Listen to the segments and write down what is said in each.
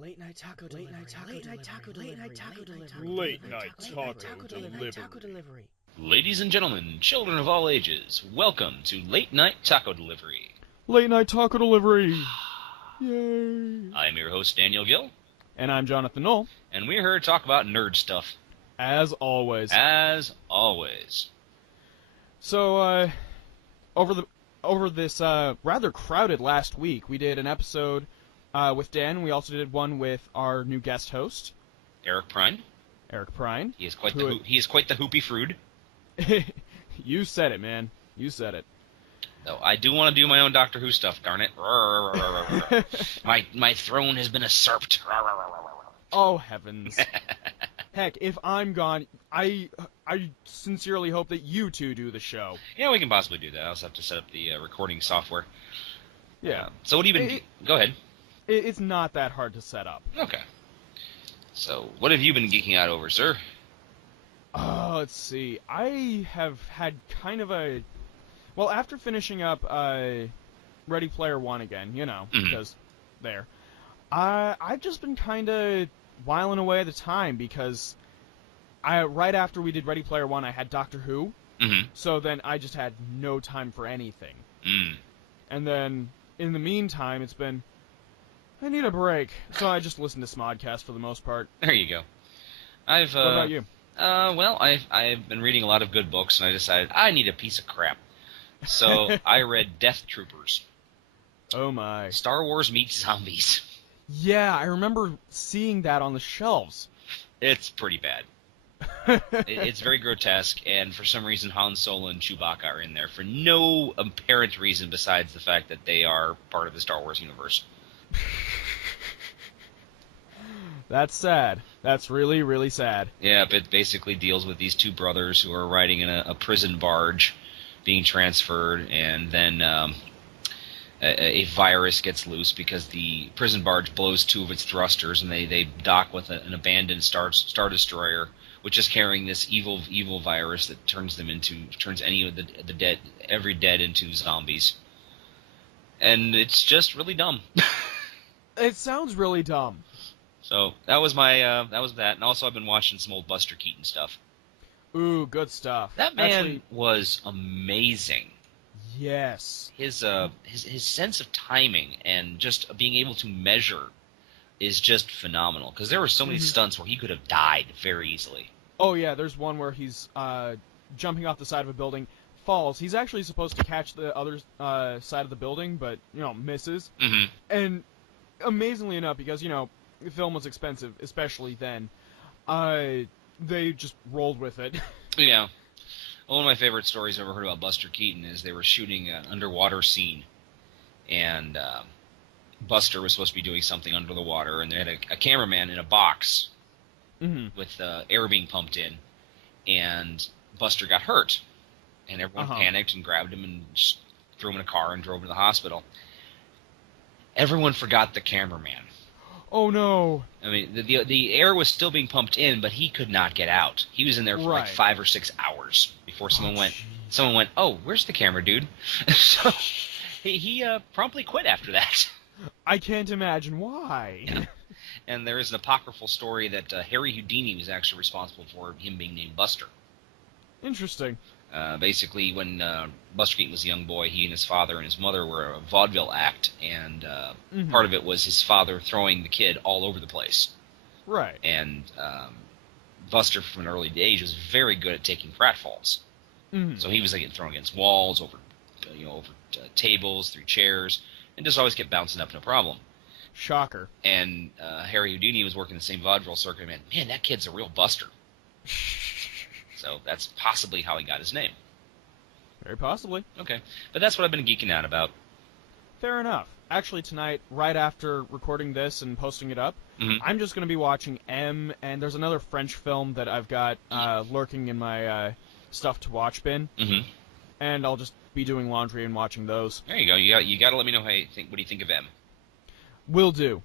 Late night taco delivery. Late night taco delivery. Late night taco delivery. Ladies and gentlemen, children of all ages, welcome to Late Night Taco Delivery. Late night taco delivery. Yay. I'm your host, Daniel Gill. And I'm Jonathan Knoll. And we're here to talk about nerd stuff. As always. As always. So, over this rather crowded last week, we did an episode with Dan. We also did one with our new guest host, Eric Prine. He is quite the hoopy frood. You said it, man. You said it. Though I do want to do my own Doctor Who stuff, darn it. My throne has been usurped. Oh, heavens. Heck, if I'm gone, I sincerely hope that you two do the show. Yeah, we can possibly do that. I also have to set up the recording software. Yeah. So what have you been... Go ahead. It's not that hard to set up. Okay. So, what have you been geeking out over, sir? Let's see. I have had kind of a... Well, after finishing up Ready Player One again, because there, I've just been kind of whiling away the time because right after we did Ready Player One, I had Doctor Who, so then I just had no time for anything. And then, in the meantime, it's been, I need a break, so I just listened to Smodcast for the most part. There you go. What about you? Well, I've been reading a lot of good books, and I decided I need a piece of crap. So I read Death Troopers. Oh my. Star Wars meets zombies. Yeah, I remember seeing that on the shelves. It's pretty bad. It's very grotesque, and for some reason Han Solo and Chewbacca are in there for no apparent reason besides the fact that they are part of the Star Wars universe. That's sad. That's really, really sad. Yeah, it basically deals with these two brothers who are riding in a prison barge being transferred, and then a virus gets loose because the prison barge blows two of its thrusters, and they dock with an abandoned Star Destroyer, which is carrying this evil virus that turns any of every dead into zombies. And it's just really dumb. It sounds really dumb. So that was that, and also I've been watching some old Buster Keaton stuff. Ooh, good stuff. That man was amazing. Yes. His sense of timing and just being able to measure is just phenomenal. Because there were so many stunts where he could have died very easily. Oh yeah, there's one where he's jumping off the side of a building, falls. He's actually supposed to catch the other side of the building, but misses. And amazingly enough, because the film was expensive, especially then, they just rolled with it. Yeah. One of my favorite stories I ever heard about Buster Keaton is they were shooting an underwater scene, and Buster was supposed to be doing something under the water, and they had a cameraman in a box with air being pumped in, and Buster got hurt, and everyone panicked and grabbed him and just threw him in a car and drove him to the hospital. Everyone forgot the cameraman. Oh no! I mean, the air was still being pumped in, but he could not get out. He was in there for like 5 or 6 hours before someone went, "Oh, where's the camera, dude?" So he promptly quit after that. I can't imagine why. Yeah. And there is an apocryphal story that Harry Houdini was actually responsible for him being named Buster. Interesting. Basically, when Buster Keaton was a young boy, he and his father and his mother were a vaudeville act, and part of it was his father throwing the kid all over the place. Right. And Buster, from an early age, was very good at taking pratfalls. So he was getting thrown against walls, over tables, through chairs, and just always kept bouncing up, no problem. Shocker. And Harry Houdini was working the same vaudeville circuit, and man, that kid's a real buster. So that's possibly how he got his name. Very possibly. Okay. But that's what I've been geeking out about. Fair enough. Actually, tonight, right after recording this and posting it up, I'm just going to be watching M, and there's another French film that I've got lurking in my stuff to watch bin. And I'll just be doing laundry and watching those. There you go. You got to let me know what do you think of M. Will do.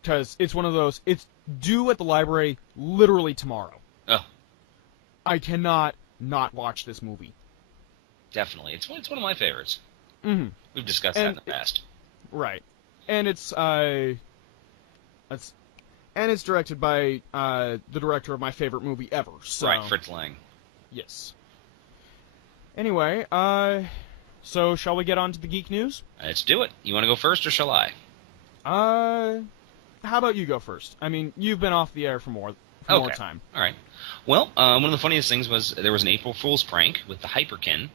Because it's one of those, it's due at the library literally tomorrow. Oh. I cannot not watch this movie. Definitely. It's one of my favorites. Mm-hmm. We've discussed that in the past. Right. And it's And it's directed by the director of my favorite movie ever. So. Right, Fritz Lang. Yes. Anyway, so shall we get on to the geek news? Let's do it. You want to go first, or shall I? How about you go first? I mean, you've been off the air for more time. All right. Well, one of the funniest things was there was an April Fool's prank with the Hyperkin,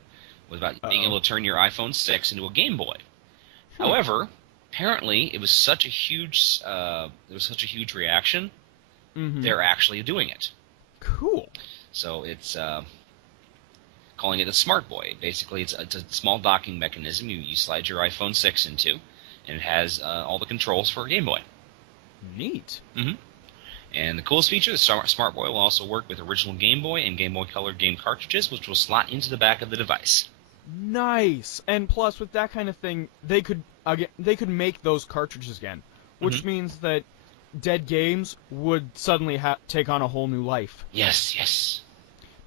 with about being able to turn your iPhone 6 into a Game Boy. However, apparently it was such a huge reaction. Mm-hmm. They're actually doing it. Cool. So it's calling it a Smart Boy. Basically, it's a small docking mechanism you slide your iPhone 6 into, and it has all the controls for a Game Boy. Neat. Mm-hmm. And the coolest feature, the Smart Boy will also work with original Game Boy and Game Boy Color game cartridges, which will slot into the back of the device. Nice. And plus, with that kind of thing, they could make those cartridges again, which means that dead games would suddenly take on a whole new life. Yes.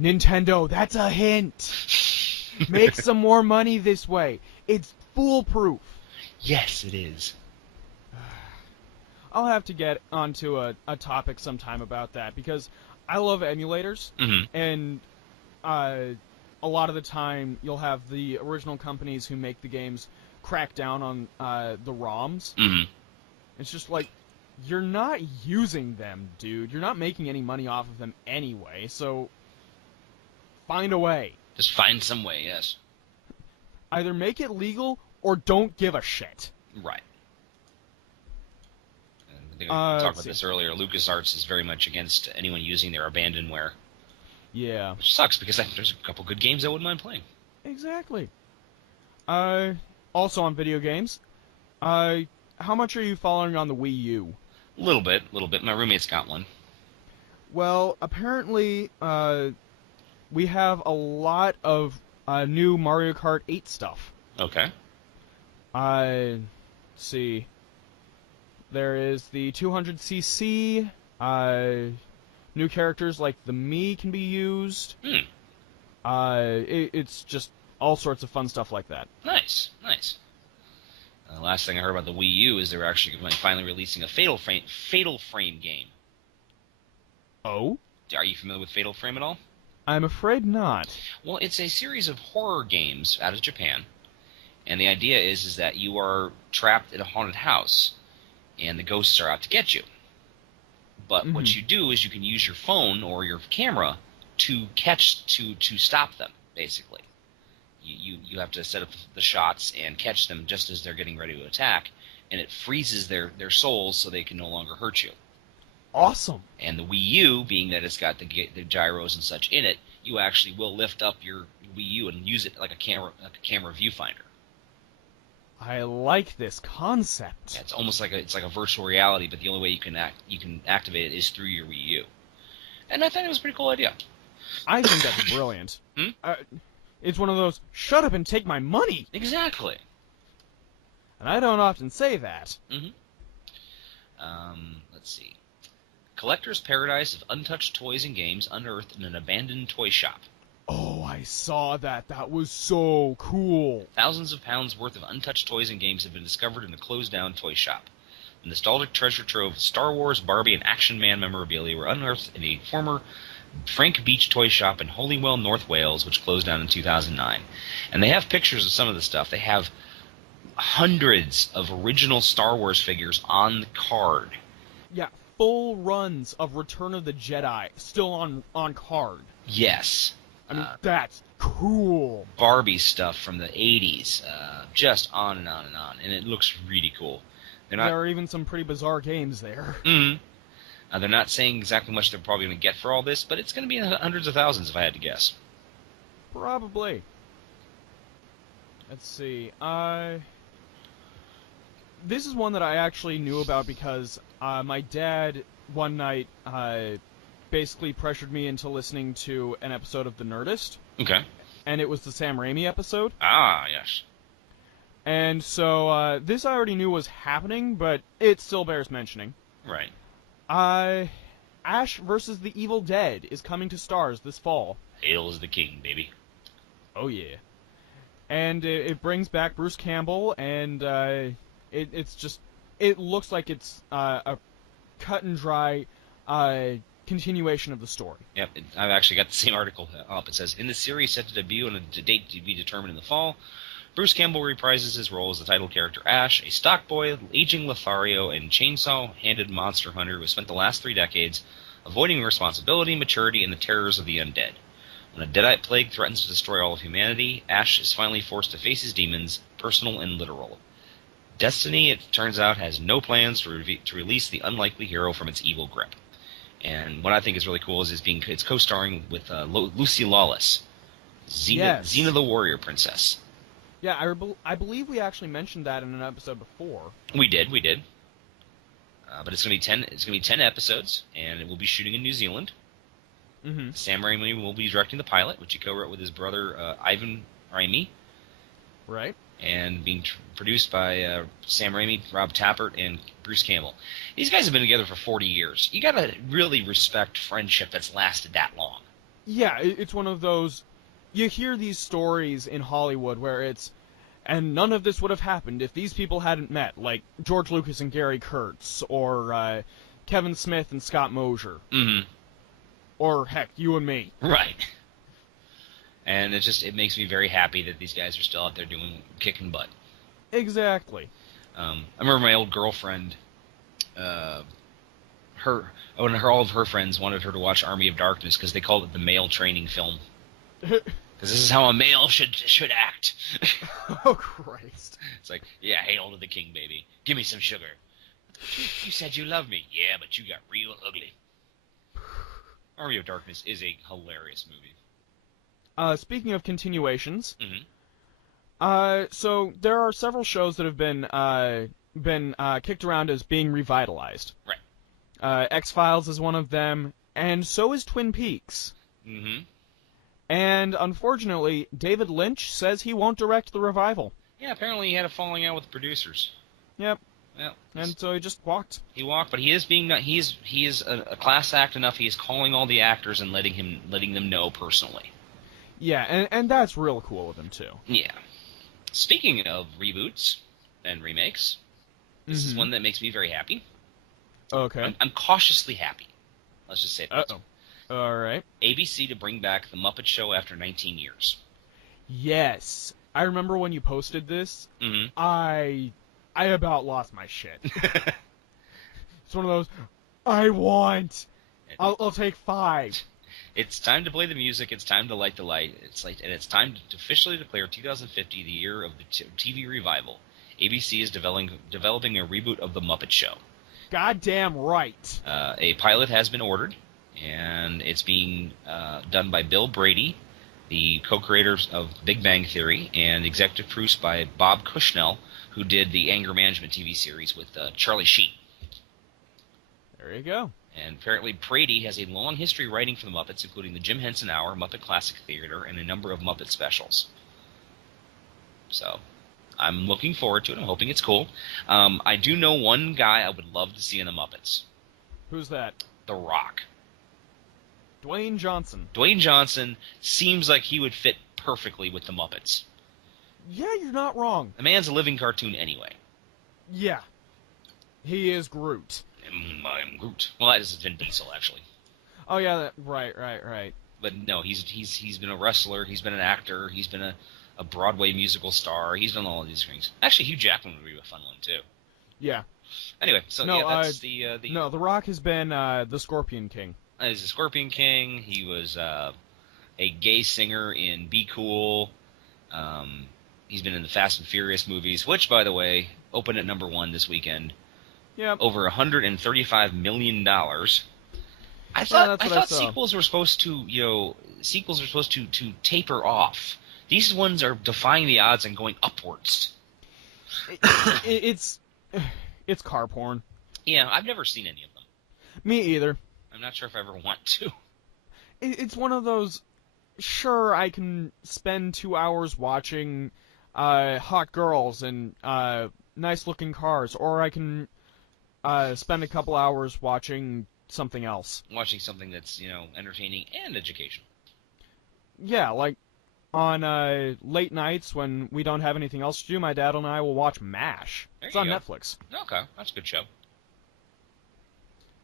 Nintendo, that's a hint. Make some more money this way. It's foolproof. Yes, it is. I'll have to get onto a topic sometime about that, because I love emulators, and a lot of the time you'll have the original companies who make the games crack down on the ROMs. It's just like, you're not using them, dude. You're not making any money off of them anyway, so find a way. Just find some way, yes. Either make it legal or don't give a shit. Right. I think we talked about this earlier. LucasArts is very much against anyone using their abandonware. Yeah. Which sucks, because there's a couple good games I wouldn't mind playing. Exactly. Also on video games, how much are you following on the Wii U? A little bit. My roommate's got one. Well, apparently, we have a lot of new Mario Kart 8 stuff. Okay. Let's see. There is the 200cc, new characters like the Mii can be used. It's just all sorts of fun stuff like that. Nice. The last thing I heard about the Wii U is they're actually finally releasing a Fatal Frame game. Oh? Are you familiar with Fatal Frame at all? I'm afraid not. Well, it's a series of horror games out of Japan, and the idea is that you are trapped in a haunted house, and the ghosts are out to get you. But what you do is you can use your phone or your camera to stop them, basically. You have to set up the shots and catch them just as they're getting ready to attack, and it freezes their souls so they can no longer hurt you. Awesome. And the Wii U, being that it's got the gyros and such in it, you actually will lift up your Wii U and use it like a camera viewfinder. I like this concept. Yeah, it's almost like a virtual reality, but the only way you can activate it is through your Wii U. And I thought it was a pretty cool idea. I think that's brilliant. It's one of those, shut up and take my money! Exactly. And I don't often say that. Let's see. Collector's paradise of untouched toys and games unearthed in an abandoned toy shop. Oh, I saw that. That was so cool. Thousands of pounds worth of untouched toys and games have been discovered in the closed-down toy shop. The nostalgic treasure trove of Star Wars, Barbie, and Action Man memorabilia were unearthed in a former Frank Beach toy shop in Holywell, North Wales, which closed down in 2009. And they have pictures of some of the stuff. They have hundreds of original Star Wars figures on the card. Yeah, full runs of Return of the Jedi still on card. Yes. I mean, that's cool. Barbie stuff from the 80s, just on and on and on, and it looks really cool. There are even some pretty bizarre games there. They're not saying exactly how much they're probably going to get for all this, but it's going to be in hundreds of thousands if I had to guess. Probably. Let's see. This is one that I actually knew about because my dad one night basically pressured me into listening to an episode of The Nerdist. Okay. And it was the Sam Raimi episode. Ah, yes. And so this I already knew was happening, but it still bears mentioning. Right. Ash vs. the Evil Dead is coming to Stars this fall. Hail is the king, baby. Oh, yeah. And it brings back Bruce Campbell, and it looks like it's cut and dry continuation of the story. Yep, I've actually got the same article up. It says, in the series set to debut on a date to be determined in the fall, Bruce Campbell reprises his role as the title character Ash, a stock boy, aging Lothario, and chainsaw-handed monster hunter who has spent the last 3 decades avoiding responsibility, maturity, and the terrors of the undead. When a deadite plague threatens to destroy all of humanity, Ash is finally forced to face his demons, personal and literal. Destiny, it turns out, has no plans to release the unlikely hero from its evil grip. And what I think is really cool is it's co-starring with Lucy Lawless, Xena the Warrior Princess. Yeah, I believe we actually mentioned that in an episode before. We did. But it's gonna be 10 episodes, and it will be shooting in New Zealand. Mm-hmm. Sam Raimi will be directing the pilot, which he co-wrote with his brother Ivan Raimi. Right. And being produced by Sam Raimi, Rob Tappert, and Bruce Campbell. These guys have been together for 40 years. You gotta really respect friendship that's lasted that long. Yeah, it's one of those... You hear these stories in Hollywood where it's... And none of this would have happened if these people hadn't met, like George Lucas and Gary Kurtz, or Kevin Smith and Scott Mosier. Mm-hmm. Or, heck, you and me. Right. And it makes me very happy that these guys are still out there kicking butt. Exactly. I remember my old girlfriend, all of her friends wanted her to watch Army of Darkness because they called it the male training film. Because this is how a male should act. Oh, Christ. It's like, yeah, hail to the king, baby. Give me some sugar. You said you loved me. Yeah, but you got real ugly. Army of Darkness is a hilarious movie. Speaking of continuations, mm-hmm. So there are several shows that have been kicked around as being revitalized. Right. X-Files is one of them, and so is Twin Peaks. Mm-hmm. And unfortunately, David Lynch says he won't direct the revival. Yeah, apparently he had a falling out with the producers. Yep. Well, and so he just walked. He walked, but he is a class act enough. He is calling all the actors and letting them know personally. Yeah, and that's real cool of him too. Yeah. Speaking of reboots and remakes, this is one that makes me very happy. Okay. I'm cautiously happy. Let's just say that. Uh-oh. All right. ABC to bring back The Muppet Show after 19 years. Yes. I remember when you posted this, mm-hmm. I about lost my shit. It's one of those, I want. I'll take 5. It's time to play the music. It's time to light the light. And it's time to officially declare 2050 the year of the TV revival. ABC is developing a reboot of The Muppet Show. Goddamn right. A pilot has been ordered, and it's being done by Bill Brady, the co-creators of Big Bang Theory, and executive produced by Bob Bushnell, who did the Anger Management TV series with Charlie Sheen. There you go. And apparently Brady has a long history writing for the Muppets, including the Jim Henson Hour, Muppet Classic Theater, and a number of Muppet specials. So, I'm looking forward to it. I'm hoping it's cool. I do know one guy I would love to see in the Muppets. Who's that? The Rock. Dwayne Johnson. Dwayne Johnson seems like he would fit perfectly with the Muppets. Yeah, you're not wrong. The man's a living cartoon anyway. Yeah. He is Groot. I'm Groot. Well, that is Vin Diesel, actually. Oh, yeah, right. But no, he's been a wrestler, he's been an actor, he's been a Broadway musical star, he's done all of these things. Actually, Hugh Jackman would be a fun one, too. Yeah. Anyway, so no, yeah, that's No, The Rock has been the Scorpion King. He's the Scorpion King, he was a gay singer in Be Cool, he's been in the Fast and Furious movies, which, by the way, opened at number 1 this weekend. Yep. Over $135 million. I thought sequels were supposed to, to taper off. These ones are defying the odds and going upwards. It's car porn. Yeah, I've never seen any of them. Me either. I'm not sure if I ever want to. It's one of those, sure, I can spend 2 hours watching hot girls and nice-looking cars, or I can spend a couple hours watching something else. Watching something that's, entertaining and educational. Yeah, like on late nights when we don't have anything else to do, my dad and I will watch MASH. It's on Netflix. Okay, that's a good show.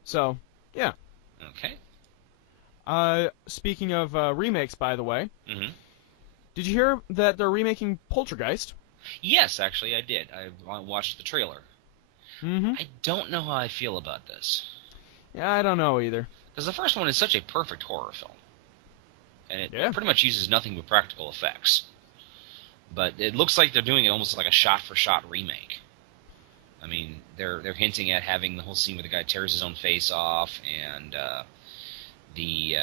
So, yeah. Okay. Speaking of remakes, by the way, Mm-hmm. did you hear that they're remaking Poltergeist? Yes, actually, I did. I watched the trailer. Mm-hmm. I don't know how I feel about this. Yeah, I don't know either. Because the first one is such a perfect horror film. And it Yeah. pretty much uses nothing but practical effects. But it looks like they're doing it almost like a shot-for-shot remake. I mean, they're hinting at having the whole scene where the guy tears his own face off, and the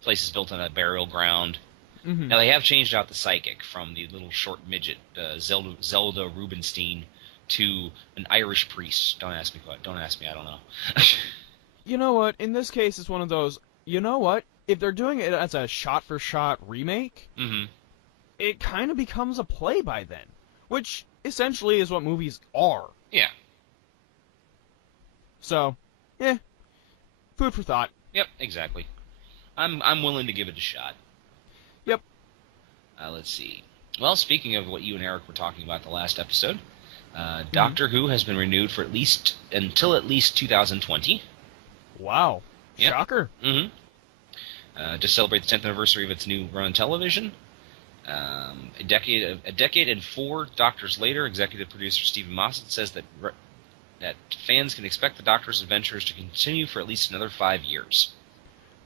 place is built on a burial ground. Mm-hmm. Now, they have changed out the psychic from the little short midget Zelda Rubinstein to an Irish priest. Don't ask me, I don't know. You know what? In this case, it's one of those, you know what? If they're doing it as a shot-for-shot remake, Mm-hmm. it kind of becomes a play by then. Which, essentially, is what movies are. Yeah. So, yeah. Food for thought. Yep, exactly. I'm willing to give it a shot. Yep. Let's see. Well, speaking of what you and Eric were talking about the last episode, Doctor Who has been renewed for until at least 2020. Wow. Yep. Shocker. Mm-hmm. To celebrate the 10th anniversary of its new run on television. A decade and 4 Doctors later, executive producer Stephen Moffat says that fans can expect the Doctor's adventures to continue for at least another 5 years.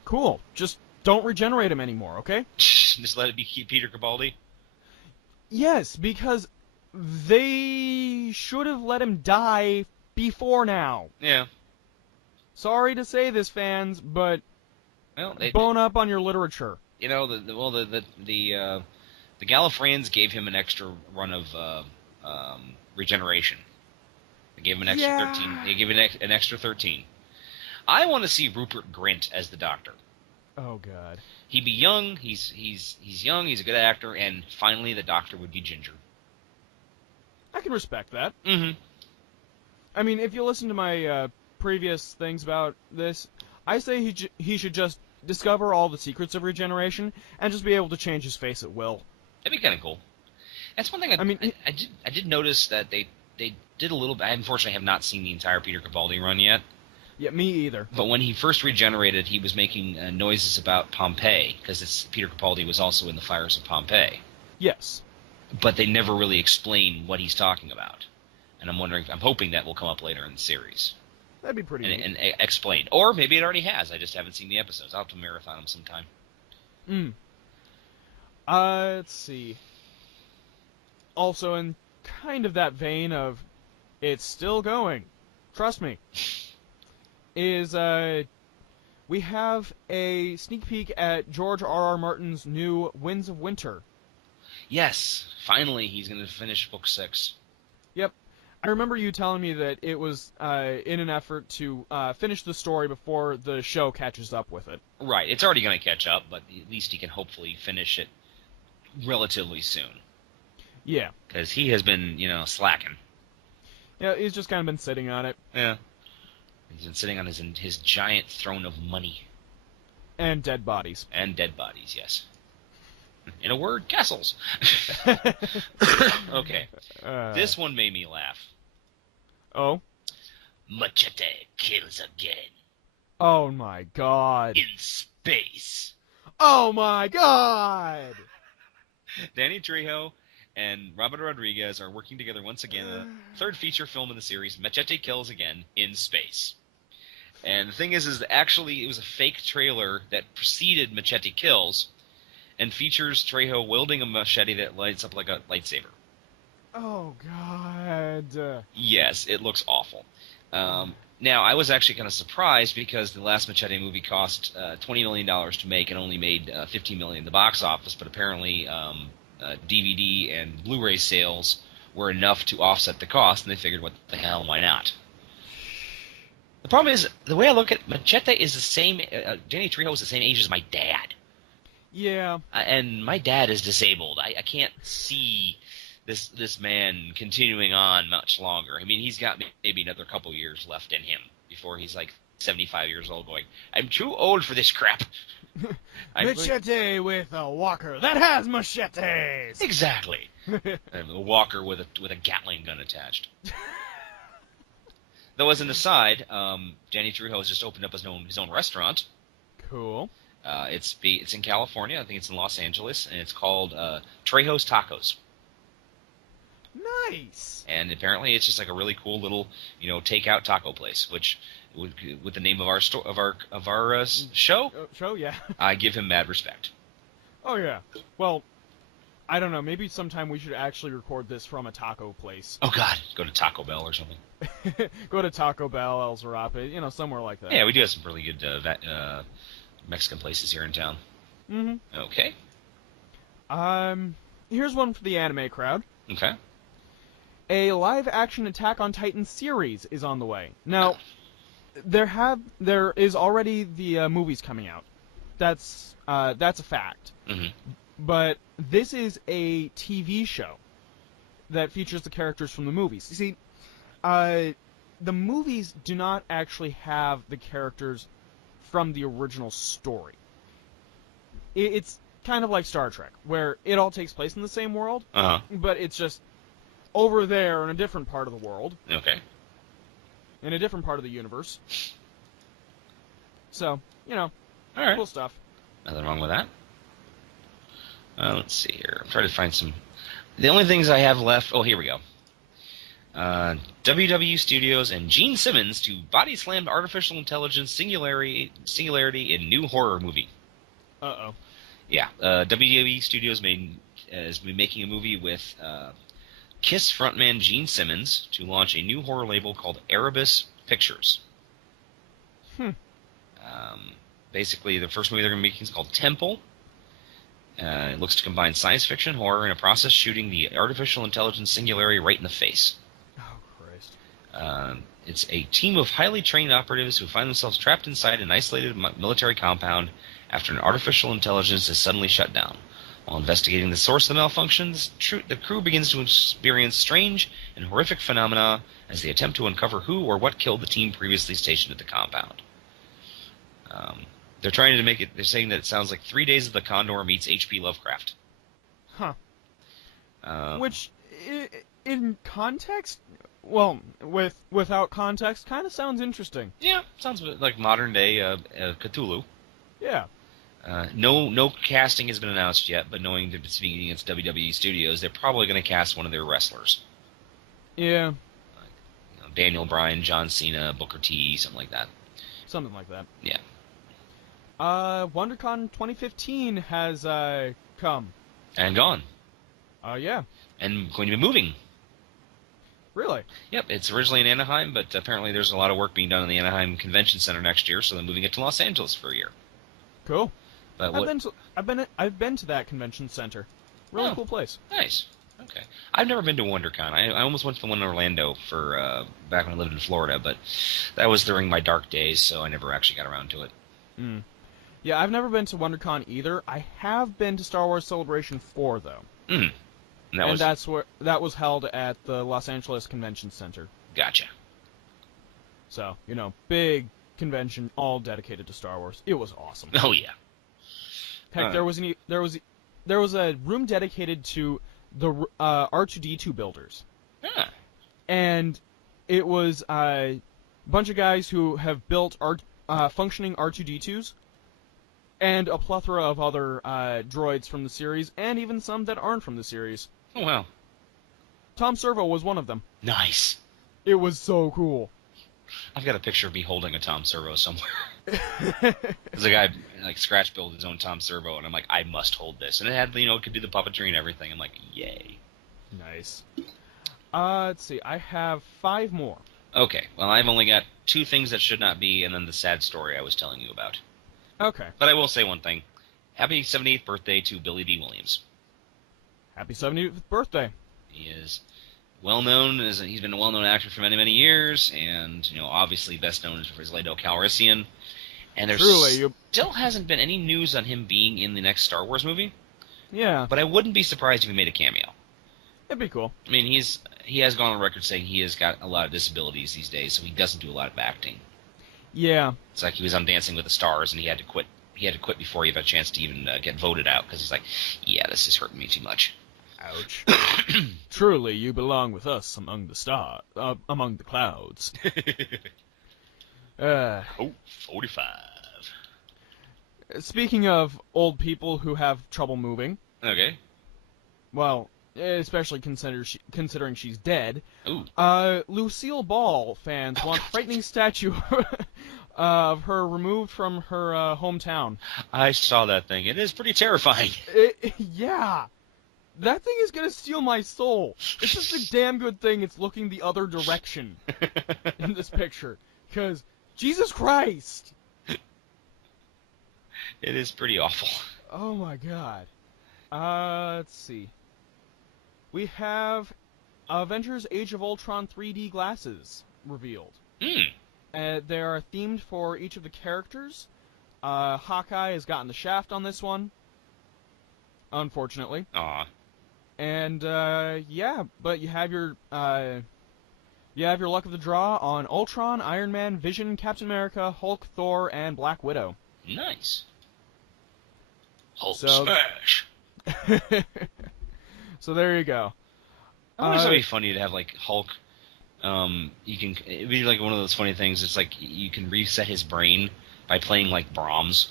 Cool. Just don't regenerate him anymore, okay? Just let it be Peter Capaldi? Yes, because they should have let him die before now. Yeah. Sorry to say this, fans, but Well, bone up on your literature. You know, the Gallifreyans gave him an extra run of regeneration. They gave him an extra 13. They gave him an extra 13. I want to see Rupert Grint as the Doctor. Oh God. He'd be young. He's young. He's a good actor, and finally, the Doctor would be Ginger. I can respect that. Mm-hmm. I mean, if you listen to my previous things about this, I say he should just discover all the secrets of regeneration and just be able to change his face at will. That'd be kind of cool. That's one thing I did notice that they did a little bit. I unfortunately have not seen the entire Peter Capaldi run yet. Yeah, me either. But when he first regenerated, he was making noises about Pompeii, because Peter Capaldi was also in the fires of Pompeii. Yes. But they never really explain what he's talking about. And I'm hoping that will come up later in the series. That'd be pretty neat. And explained. Or maybe it already has. I just haven't seen the episodes. I'll have to marathon them sometime. Let's see. Also, in kind of that vein of, it's still going. Trust me. We have a sneak peek at George R.R. Martin's new Winds of Winter. Yes, finally he's going to finish book 6. Yep. I remember you telling me that it was in an effort to finish the story before the show catches up with it. Right, it's already going to catch up, but at least he can hopefully finish it relatively soon. Yeah. Because he has been, slacking. Yeah, he's just kind of been sitting on it. Yeah. He's been sitting on his giant throne of money. And dead bodies. And dead bodies, yes. In a word, castles. Okay. This one made me laugh. Oh? Machete kills again. Oh my god. In space. Oh my god! Danny Trejo and Robert Rodriguez are working together once again in a third feature film in the series, Machete Kills Again, in space. And the thing is actually it was a fake trailer that preceded Machete Kills and features Trejo wielding a machete that lights up like a lightsaber. Oh, God. Yes, it looks awful. Now, I was actually kind of surprised because the last Machete movie cost $20 million to make and only made $15 million in the box office, but apparently DVD and Blu-ray sales were enough to offset the cost, and they figured, what the hell, why not? The problem is, the way I look at Machete is the same, Danny Trejo is the same age as my dad. Yeah. And my dad is disabled. I can't see this man continuing on much longer. I mean, he's got maybe another couple years left in him before he's like 75 years old going, I'm too old for this crap. Machete with a walker that has machetes! Exactly. And a walker with a Gatling gun attached. Though, as an aside, Danny Trejo has just opened up his own restaurant. Cool. It's in California. I think it's in Los Angeles, and it's called Trejo's Tacos. Nice. And apparently, it's just like a really cool little, takeout taco place. Which, with the name of our show, yeah. I give him mad respect. Oh yeah. Well, I don't know. Maybe sometime we should actually record this from a taco place. Oh God, go to Taco Bell or something. Go to Taco Bell, El Zarape, somewhere like that. Yeah, we do have some really good Mexican places here in town. Mm-hmm. Okay. Here's one for the anime crowd. Okay. A live-action Attack on Titan series is on the way. Now, there is already the movies coming out. That's a fact. Mm-hmm. But this is a TV show that features the characters from the movies. You see, the movies do not actually have the characters from the original story. It's kind of like Star Trek, where it all takes place in the same world, but it's just over there in a different part of the world. Okay. In a different part of the universe. So, all right. Cool stuff. Nothing wrong with that. Let's see here. I'm trying to find some... The only things I have left... Oh, here we go. WW Studios and Gene Simmons to body slammed artificial intelligence singularity in new horror movie. Uh-oh. Yeah. WW Studios has been making a movie with Kiss frontman Gene Simmons to launch a new horror label called Erebus Pictures. Basically, the first movie they're going to be making is called Temple. It looks to combine science fiction, horror, in a process shooting the artificial intelligence singularity right in the face. Oh, Christ. It's a team of highly trained operatives who find themselves trapped inside an isolated military compound after an artificial intelligence is suddenly shut down. While investigating the source of the malfunctions, the crew begins to experience strange and horrific phenomena as they attempt to uncover who or what killed the team previously stationed at the compound. They're trying to make it... They're saying that it sounds like 3 Days of the Condor meets H.P. Lovecraft. Huh. Which, in context... Well, without context, kind of sounds interesting. Yeah, sounds like modern-day Cthulhu. Yeah. No casting has been announced yet, but knowing that it's being against WWE Studios, they're probably going to cast one of their wrestlers. Yeah. Daniel Bryan, John Cena, Booker T, something like that. Something like that. Yeah. WonderCon 2015 has come. And gone. Yeah. And going to be moving. Really? Yep, it's originally in Anaheim, but apparently there's a lot of work being done in the Anaheim Convention Center next year, so they're moving it to Los Angeles for a year. Cool. But I've been to that convention center. Really cool place. Nice. Okay. I've never been to WonderCon. I almost went to the one in Orlando for back when I lived in Florida, but that was during my dark days, so I never actually got around to it. Yeah, I've never been to WonderCon either. I have been to Star Wars Celebration 4, though. And that was held at the Los Angeles Convention Center. Gotcha. So, big convention all dedicated to Star Wars. It was awesome. Oh yeah. Heck, there was a room dedicated to the R2D2 builders. Yeah. And it was a bunch of guys who have built functioning R2D2s and a plethora of other droids from the series, and even some that aren't from the series. Oh, wow. Tom Servo was one of them. Nice. It was so cool. I've got a picture of me holding a Tom Servo somewhere. There's a guy, scratch built his own Tom Servo, and I'm like, I must hold this. And it had, it could do the puppetry and everything. I'm like, yay. Nice. Let's see, I have 5 more. Okay, well, I've only got 2 things that should not be, and then the sad story I was telling you about. Okay. But I will say one thing. Happy 78th birthday to Billy D. Williams. Happy 70th birthday. He is well-known. He's been a well-known actor for many, many years, and, obviously best known for his Lando Calrissian. And there still hasn't been any news on him being in the next Star Wars movie. Yeah. But I wouldn't be surprised if he made a cameo. It'd be cool. I mean, he has gone on record saying he has got a lot of disabilities these days, so he doesn't do a lot of acting. Yeah. It's like he was on Dancing with the Stars, and he had to quit. He had to quit before he had a chance to even get voted out, because he's like, yeah, this is hurting me too much. Ouch. Truly, you belong with us among the stars, among the clouds. 45. Speaking of old people who have trouble moving, Okay. well, especially considering she's dead, Ooh. Lucille Ball fans want frightening statue of her removed from her hometown. I saw that thing. It is pretty terrifying. Yeah. That thing is gonna steal my soul. It's just a damn good thing it's looking the other direction in this picture. Because, Jesus Christ! It is pretty awful. Oh my god. Let's see. We have Avengers Age of Ultron 3D glasses revealed. They are themed for each of the characters. Hawkeye has gotten the shaft on this one. Unfortunately. Aw. And, yeah, but you have your luck of the draw on Ultron, Iron Man, Vision, Captain America, Hulk, Thor, and Black Widow. Nice. Hulk So- smash! So there you go. I always thought it'd be funny to have, like, Hulk, it'd be like one of those funny things, it's like, you can reset his brain by playing, like, Brahms.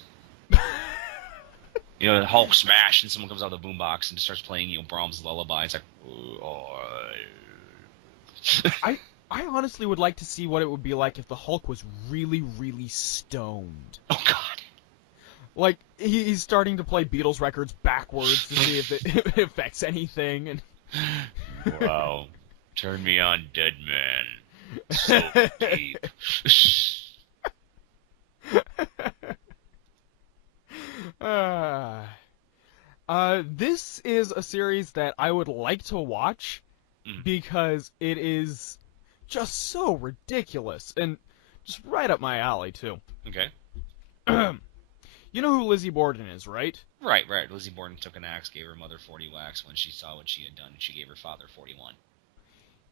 You know, Hulk smash, and someone comes out of the boombox and starts playing, you know, Brahms' lullaby. It's like, I honestly would like to see what it would be like if the Hulk was really, really stoned. oh God. Like, he's starting to play Beatles records backwards to see if it affects anything. And Wow. Turn me on, dead man. So deep. This is a series that I would like to watch because it is just so ridiculous and just right up my alley, too. Okay. You know who Lizzie Borden is, right? Right. Lizzie Borden took an axe, gave her mother 40 whacks when she saw what she had done, and she gave her father 41.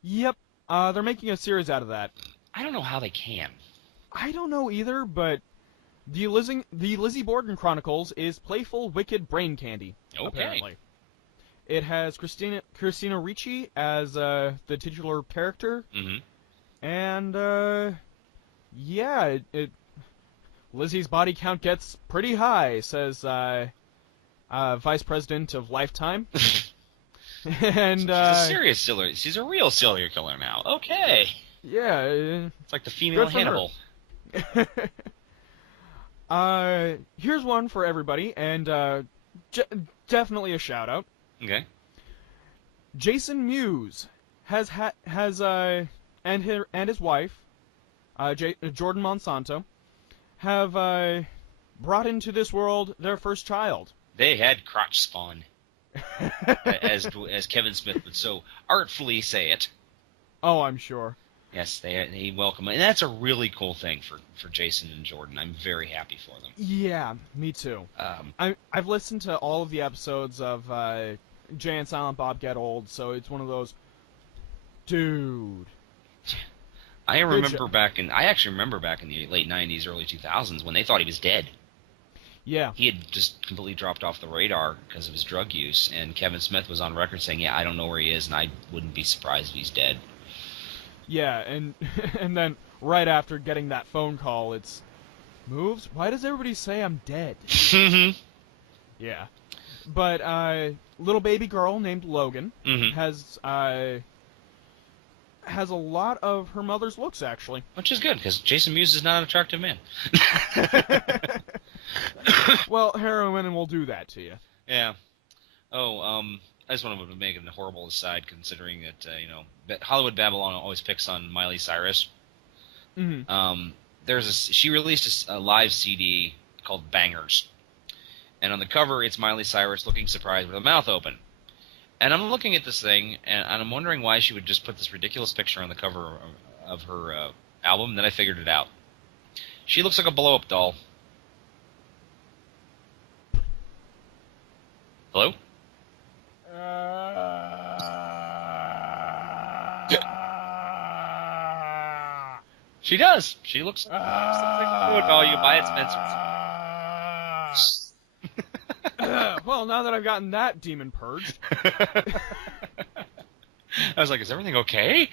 Yep. They're making a series out of that. I don't know how they can. I don't know either, but the Lizzie Borden Chronicles is playful, wicked brain candy. Okay. Apparently. It has Christina Ricci as the titular character. Mm-hmm. And, yeah, Lizzie's body count gets pretty high, says Vice President of Lifetime. And She's a serious serial. She's a real serial killer now. Okay. Yeah. It's like the female Hannibal. Here's one for everybody, and definitely a shout out. Okay. Jason Mewes has and his wife, Jordan Monsanto, have brought into this world their first child. They had crotch spawn, as Kevin Smith would so artfully say it. Oh, I'm sure. Yes, they welcome, and that's a really cool thing for Jason and Jordan. I'm very happy for them. Yeah, me too. I've listened to all of the episodes of Jay and Silent Bob Get Old, so it's one of those, dude. I actually remember back in the late 90s, early 2000s when they thought he was dead. Yeah. He had just completely dropped off the radar because of his drug use, and Kevin Smith was on record saying, "Yeah, I don't know where he is, and I wouldn't be surprised if he's dead." Yeah, and then right after getting that phone call, it's, Moves? Why does everybody say I'm dead? Yeah. But little baby girl named Logan has a lot of her mother's looks, actually. Which is good, because Jason Mewes is not an attractive man. Well, heroin will do that to you. Yeah. Oh, I just want to make a horrible aside, considering that, Hollywood Babylon always picks on Miley Cyrus. Mm-hmm. She released a live CD called Bangers. And on the cover, it's Miley Cyrus looking surprised with her mouth open. And I'm looking at this thing, and I'm wondering why she would just put this ridiculous picture on the cover of her album, and then I figured it out. She looks like a blow-up doll. Hello? She does. She looks like a blow-up doll you buy at Spencer's. Well, Well, now that I've gotten that demon purged. I was like, is everything okay?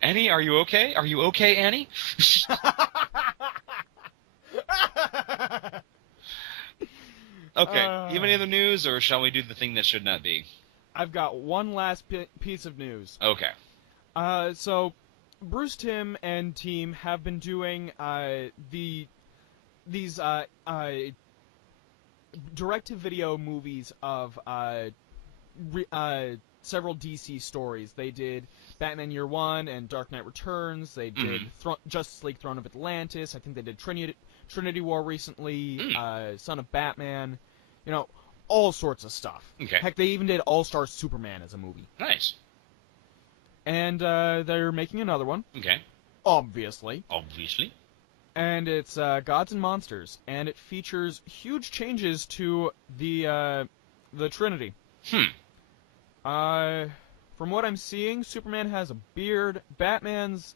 Annie, are you okay? Are you okay, Annie? Okay, you have any other news, or shall we do the thing that should not be? I've got one last piece of news. Okay. So, Bruce Timm and team have been doing these direct-to-video movies of several DC stories. They did Batman Year One and Dark Knight Returns. They did Justice League: Throne of Atlantis. I think they did Trinity War recently. Son of Batman. You know, all sorts of stuff. Okay. Heck, they even did All-Star Superman as a movie. Nice. And they're making another one. Okay. Obviously. And it's Gods and Monsters, and it features huge changes to the Trinity. From what I'm seeing, Superman has a beard, Batman's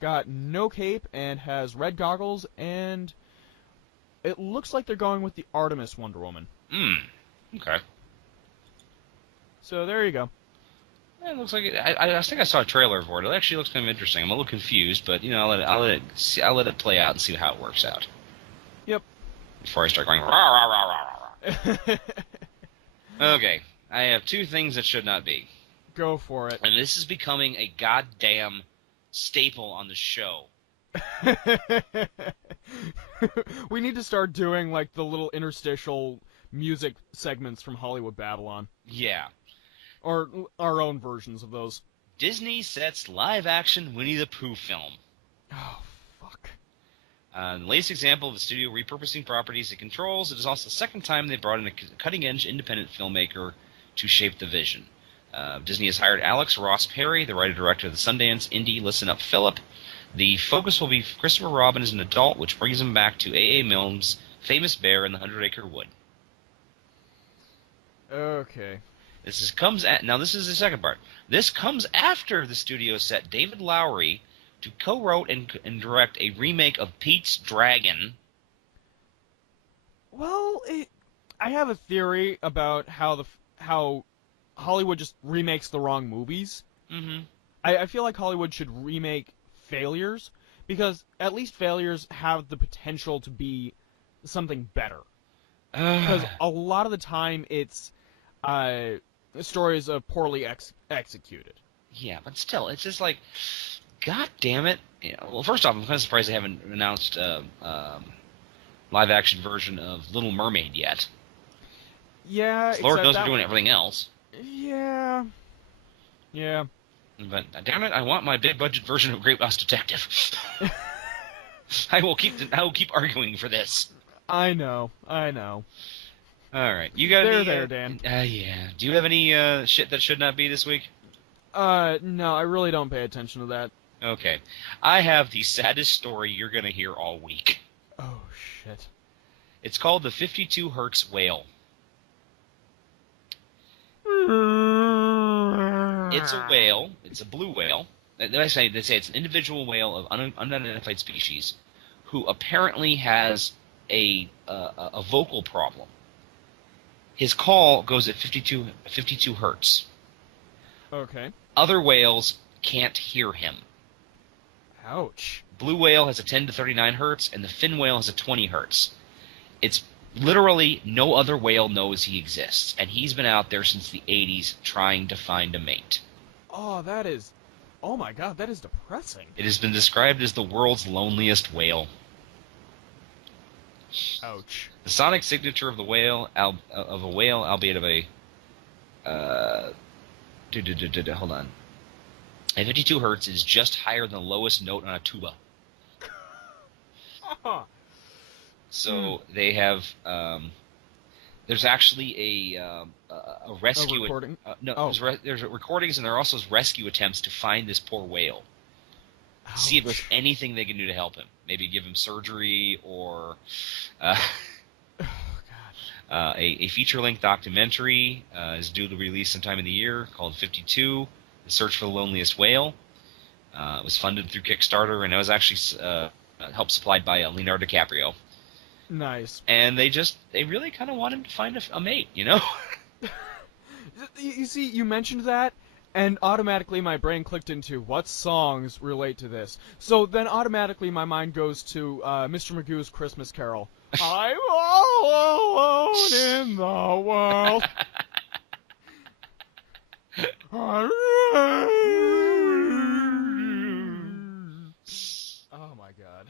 got no cape and has red goggles, and it looks like they're going with the Artemis Wonder Woman. Okay. So there you go. It looks like it, I think I saw a trailer for it. It actually looks kind of interesting. I'm a little confused, but you know, I'll let it play out and see how it works out. Yep. Before I start going rah rah rah rah rah. Okay, I have two things that should not be. Go for it. And this is becoming a goddamn staple on the show. We need to start doing like the little interstitial music segments from Hollywood Babylon. Yeah. Or our own versions of those. Disney sets live-action Winnie the Pooh film. Oh, fuck. The latest example of the studio repurposing properties it controls, it is also the second time they brought in a cutting-edge independent filmmaker to shape the vision. Disney has hired Alex Ross Perry, the writer-director of the Sundance indie Listen Up Philip. The focus will be Christopher Robin as an adult, which brings him back to A.A. Milne's famous bear in the 100-Acre Wood. Okay. This is the second part. This comes after the studio set David Lowery to co-wrote and direct a remake of Pete's Dragon. Well, I have a theory about how Hollywood just remakes the wrong movies. Mm-hmm. I feel like Hollywood should remake failures, because at least failures have the potential to be something better. Because a lot of the time it's stories are poorly executed. Yeah, but still, it's just like, god damn it. You know, well, first off, I'm kind of surprised they haven't announced live-action version of Little Mermaid yet. Yeah, Lord knows they're doing everything else. Yeah. But damn it, I want my big-budget version of Great Mouse Detective. I will keep arguing for this. I know. All right, you got any? There, Dan. Yeah. Do you have any shit that should not be this week? No, I really don't pay attention to that. Okay, I have the saddest story you're gonna hear all week. Oh shit! It's called the 52 Hertz whale. It's a whale. It's a blue whale. They say it's an individual whale of unidentified species, who apparently has a vocal problem. His call goes at 52 hertz. Okay. Other whales can't hear him. Ouch. Blue whale has a 10 to 39 hertz, and the fin whale has a 20 hertz. It's literally no other whale knows he exists, and he's been out there since the 80s trying to find a mate. Oh my god, that is depressing. It has been described as the world's loneliest whale. Ouch. The sonic signature of a whale, albeit of a hold on. At 52 hertz is just higher than the lowest note on a tuba. So they have. There's actually a rescue. A recording? There's recordings, and there are also recue attempts to find this poor whale. Ouch. See if there's anything they can do to help him. Maybe give him surgery or. A feature-length documentary is due to release sometime in the year called 52, The Search for the Loneliest Whale. It was funded through Kickstarter, and it was actually helped supplied by Leonardo DiCaprio. Nice. And they really kind of wanted to find a mate, you know? You see, you mentioned that, and automatically my brain clicked into what songs relate to this. So then automatically my mind goes to Mr. Magoo's Christmas Carol. I'm all alone in the world. Oh my god.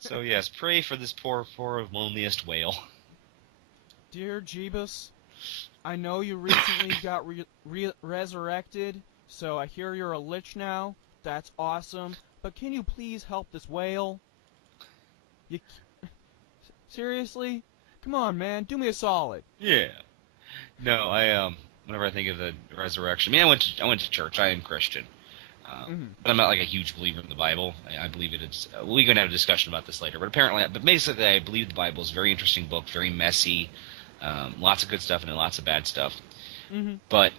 So yes, pray for this poor loneliest whale. Dear Jeebus, I know you recently got resurrected, so I hear you're a lich now. That's awesome. But can you please help this whale? Seriously? Come on, man. Do me a solid. Yeah. No, I whenever I think of the resurrection, I mean, I went to church. I am Christian, but I'm not like a huge believer in the Bible. I believe it is. We can have a discussion about this later. But basically, I believe the Bible is a very interesting book, very messy, lots of good stuff and lots of bad stuff. Mm-hmm. But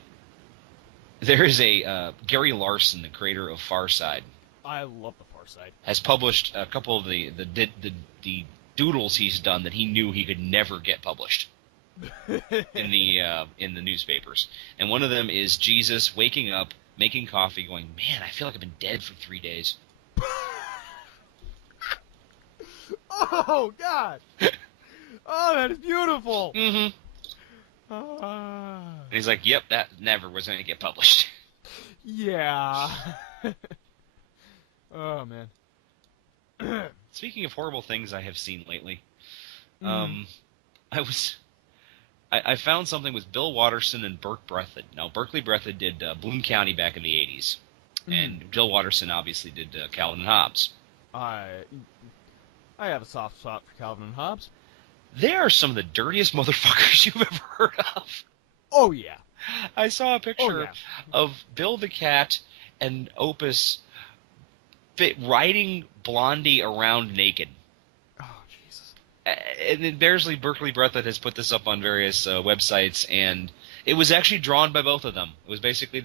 there is a Gary Larson, the creator of Far Side. I love the Far Side. Has published a couple of the doodles he's done that he knew he could never get published. in the newspapers, and one of them is Jesus waking up, making coffee, going, "Man, I feel like I've been dead for 3 days." Oh God! Oh, that is beautiful. Mm-hmm. And he's like, "Yep, that never was going to get published." Yeah. Oh man. Speaking of horrible things I have seen lately, I found something with Bill Watterson and Burke Breathitt. Now, Berkeley Breathitt did Bloom County back in the 80s, and Bill Watterson obviously did Calvin and Hobbes. I have a soft spot for Calvin and Hobbes. They are some of the dirtiest motherfuckers you've ever heard of. Oh, yeah. I saw a picture of Bill the Cat and Opus riding Blondie around naked. And embarrassingly, Berkeley Breathitt has put this up on various websites, and it was actually drawn by both of them. It was basically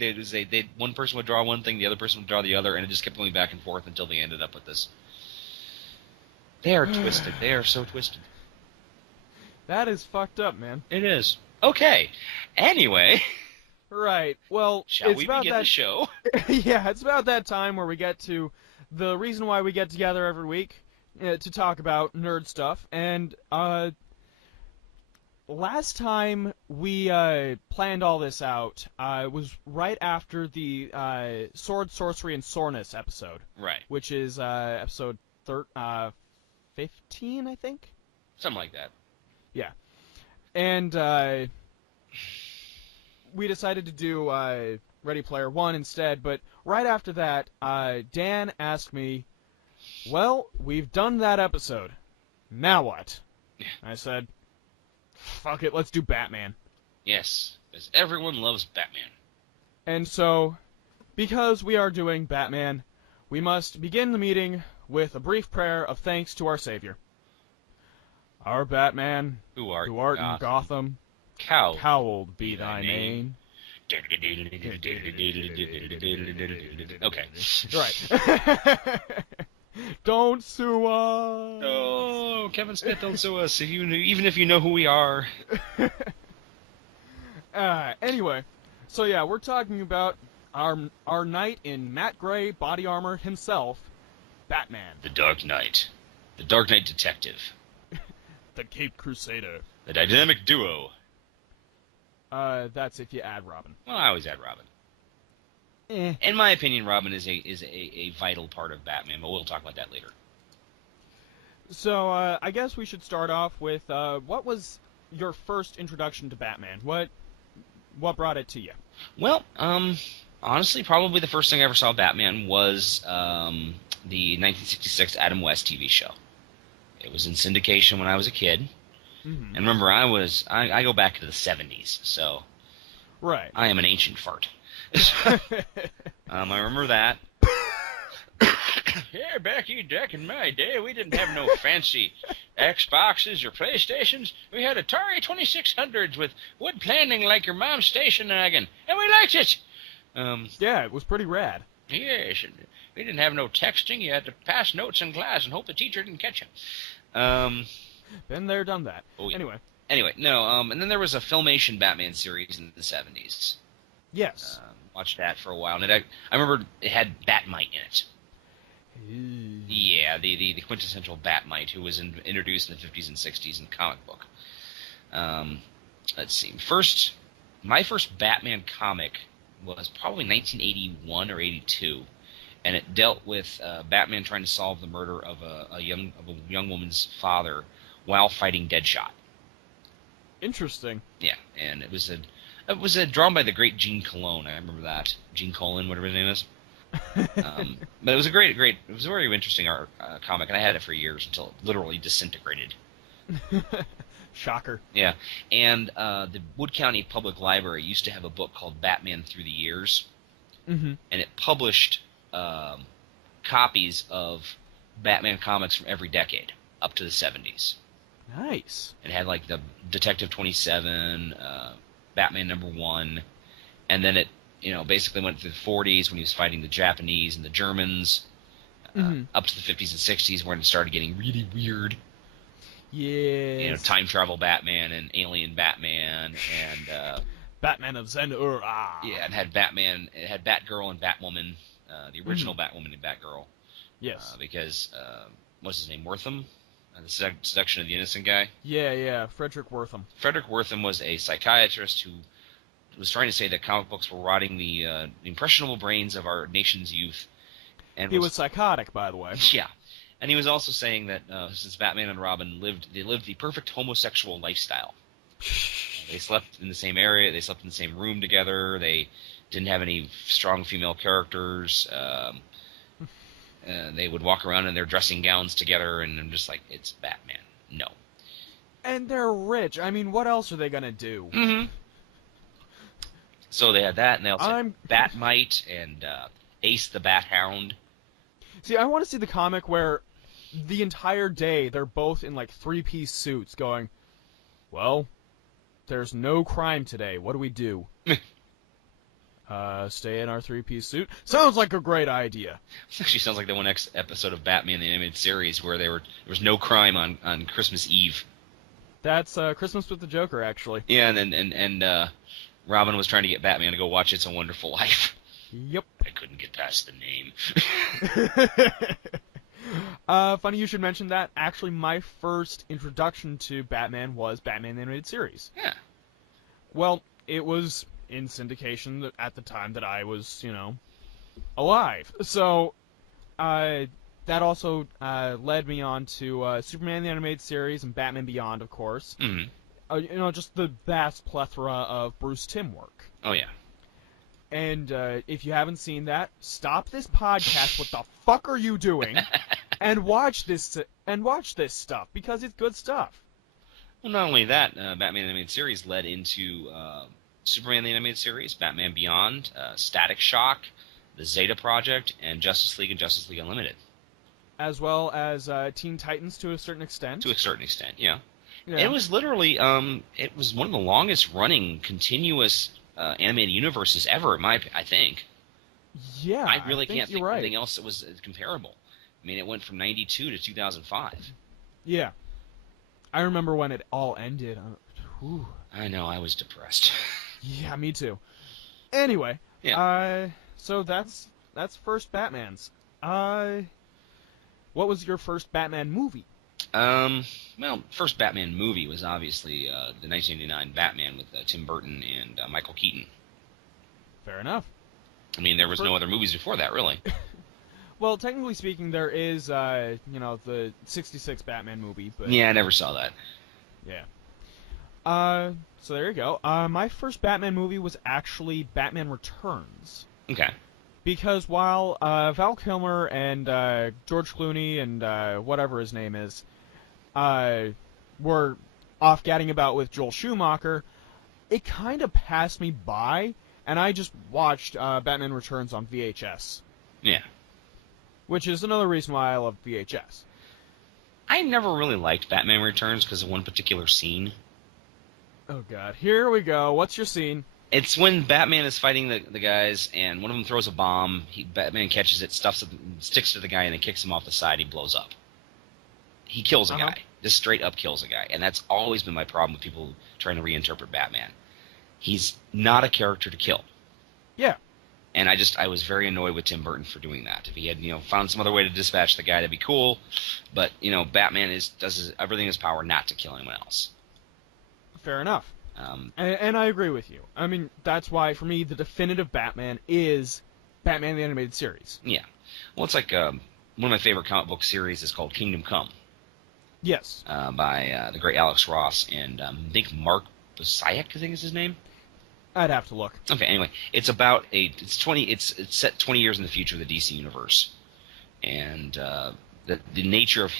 one person would draw one thing, the other person would draw the other, and it just kept going back and forth until they ended up with this. They are twisted. They are so twisted. That is fucked up, man. It is. Okay. Anyway. Right. Well, shall we begin the show? Yeah, it's about that time where we get to the reason why we get together every week. To talk about nerd stuff, and last time we planned all this out was right after the Sword, Sorcery, and Soreness episode. Right. Which is episode 15, I think? Something like that. Yeah. And we decided to do Ready Player One instead, but right after that, Dan asked me, "Well, we've done that episode. Now what?" Yeah. I said, "Fuck it, let's do Batman." Yes, because everyone loves Batman. And so, because we are doing Batman, we must begin the meeting with a brief prayer of thanks to our Savior. Our Batman, who art in Gotham, hallowed be thy name. Okay. Right. Don't sue us. Oh, Kevin Smith, don't sue us. Even if you know who we are. Anyway, so yeah, we're talking about our knight in matte gray body armor himself, Batman. The Dark Knight. The Dark Knight Detective. The Caped Crusader. The dynamic duo. That's if you add Robin. Well, I always add Robin. In my opinion, Robin is a vital part of Batman, but we'll talk about that later. So, I guess we should start off with, what was your first introduction to Batman? What brought it to you? Well, honestly, probably the first thing I ever saw Batman was the 1966 Adam West TV show. It was in syndication when I was a kid. Mm-hmm. And remember, I go back to the 70s, so right. I am an ancient fart. I remember that. Yeah, back in my day, we didn't have no fancy Xboxes or PlayStations. We had Atari 2600s with wood planning like your mom's station wagon, and we liked it. Yeah, it was pretty rad. Yes, we didn't have no texting. You had to pass notes in class and hope the teacher didn't catch you. Been there, done that. Oh, yeah. Anyway, no, and then there was a Filmation Batman series in the 70s. yes. Watched that for a while, and I remember it had Batmite in it. Yeah, the quintessential Batmite who was introduced in the 50s and 60s in comic book. Let's see. My first Batman comic was probably 1981 or 82, and it dealt with Batman trying to solve the murder of a young woman's father while fighting Deadshot. Interesting. Yeah, and it was drawn by the great Gene Colan. I remember that. Gene Colan, whatever his name is. But it was a it was a very interesting art comic, and I had it for years until it literally disintegrated. Shocker. Yeah, and the Wood County Public Library used to have a book called Batman Through the Years, and it published copies of Batman comics from every decade up to the 70s. Nice. It had like the Detective 27, Batman #1, and then it basically went through the 40s when he was fighting the Japanese and the Germans, up to the 50s and 60s when it started getting really weird. Yeah. Time travel Batman and alien Batman and Batman of Zen-Ur. Yeah, it had Batman. It had Batgirl and Batwoman, the original Batwoman and Batgirl. Yes. Because what's his name? Wortham, the Seduction of the Innocent guy. Yeah. Frederick Wortham. Frederick Wortham was a psychiatrist who was trying to say that comic books were rotting the impressionable brains of our nation's youth. And he was psychotic, by the way. Yeah. And he was also saying that since Batman and Robin lived the perfect homosexual lifestyle. They slept in the same area. They slept in the same room together. They didn't have any strong female characters. They would walk around in their dressing gowns together, and I'm just like, it's Batman. No. And they're rich. I mean, what else are they gonna do? Mm-hmm. So they had that, and they also had Batmite and Ace the Bat Hound. See, I want to see the comic where the entire day they're both in like 3-piece suits going, well, there's no crime today. What do we do? Stay in our 3-piece suit? Sounds like a great idea. This actually sounds like the one episode of Batman the Animated Series where there was no crime on Christmas Eve. That's Christmas with the Joker, actually. Yeah, and Robin was trying to get Batman to go watch It's a Wonderful Life. Yep. I couldn't get past the name. Funny you should mention that. Actually, my first introduction to Batman was Batman the Animated Series. Yeah. Well, it was in syndication at the time that I was, alive. So, that also led me on to Superman the Animated Series and Batman Beyond, of course. Mm-hmm. Just the vast plethora of Bruce Timm work. Oh, yeah. And if you haven't seen that, stop this podcast. What the fuck are you doing? and watch this stuff because it's good stuff. Well, not only that, Batman the Animated Series led into Superman the Animated Series, Batman Beyond, Static Shock, the Zeta Project, and Justice League and Justice League Unlimited. As well as Teen Titans to a certain extent. To a certain extent, yeah. Yeah. It was literally, it was one of the longest running continuous animated universes ever, I think. Yeah, I really can't think of right. anything else that was comparable. I mean, it went from 92 to 2005. Yeah. I remember when it all ended. I know, I was depressed. Yeah, me too. Anyway, yeah. So that's first Batman's. What was your first Batman movie? Well, first Batman movie was obviously the 1989 Batman with Tim Burton and Michael Keaton. Fair enough. I mean, there was no other movies before that, really. Well, technically speaking, there is, the 66 Batman movie, but... Yeah, I never saw that. Yeah. So there you go. My first Batman movie was actually Batman Returns. Okay. Because while Val Kilmer and George Clooney and whatever his name is were off gadding about with Joel Schumacher, it kind of passed me by, and I just watched Batman Returns on VHS. Yeah. Which is another reason why I love VHS. I never really liked Batman Returns because of one particular scene. Oh god, here we go. What's your scene? It's when Batman is fighting the guys, and one of them throws a bomb. Batman catches it, sticks to the guy, and then kicks him off the side. He blows up. He kills a guy. Just straight up kills a guy. And that's always been my problem with people trying to reinterpret Batman. He's not a character to kill. Yeah. And I was very annoyed with Tim Burton for doing that. If he had, found some other way to dispatch the guy, that'd be cool. But, Batman does everything in his power not to kill anyone else. Fair enough. And I agree with you. I mean, that's why, for me, the definitive Batman is Batman the Animated Series. Yeah. Well, it's like one of my favorite comic book series is called Kingdom Come. Yes. By the great Alex Ross and I think Mark Basiak, I think is his name. I'd have to look. Okay, anyway, it's about it's set 20 years in the future of the DC universe, and the nature of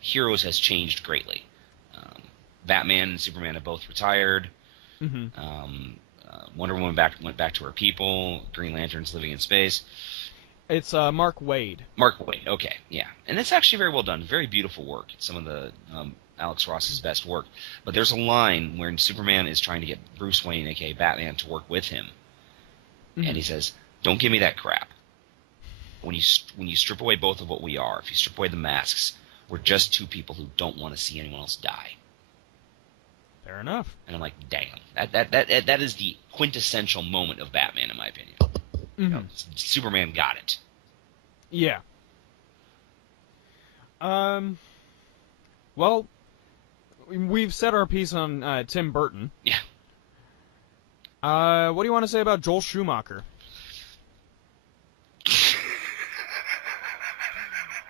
heroes has changed greatly. Batman and Superman have both retired. Mm-hmm. Wonder Woman went back to her people. Green Lantern's living in space. It's Mark Waid. Mark Waid, okay, yeah, and it's actually very well done. Very beautiful work. It's some of the Alex Ross's best work. But there's a line where Superman is trying to get Bruce Wayne, aka Batman, to work with him, and he says, "Don't give me that crap. When you strip away both of what we are, if you strip away the masks, we're just two people who don't want to see anyone else die." Fair enough. And I'm like, damn, that is the quintessential moment of Batman, in my opinion. Mm-hmm. Superman got it. Yeah. Well, we've said our piece on Tim Burton. Yeah. What do you want to say about Joel Schumacher?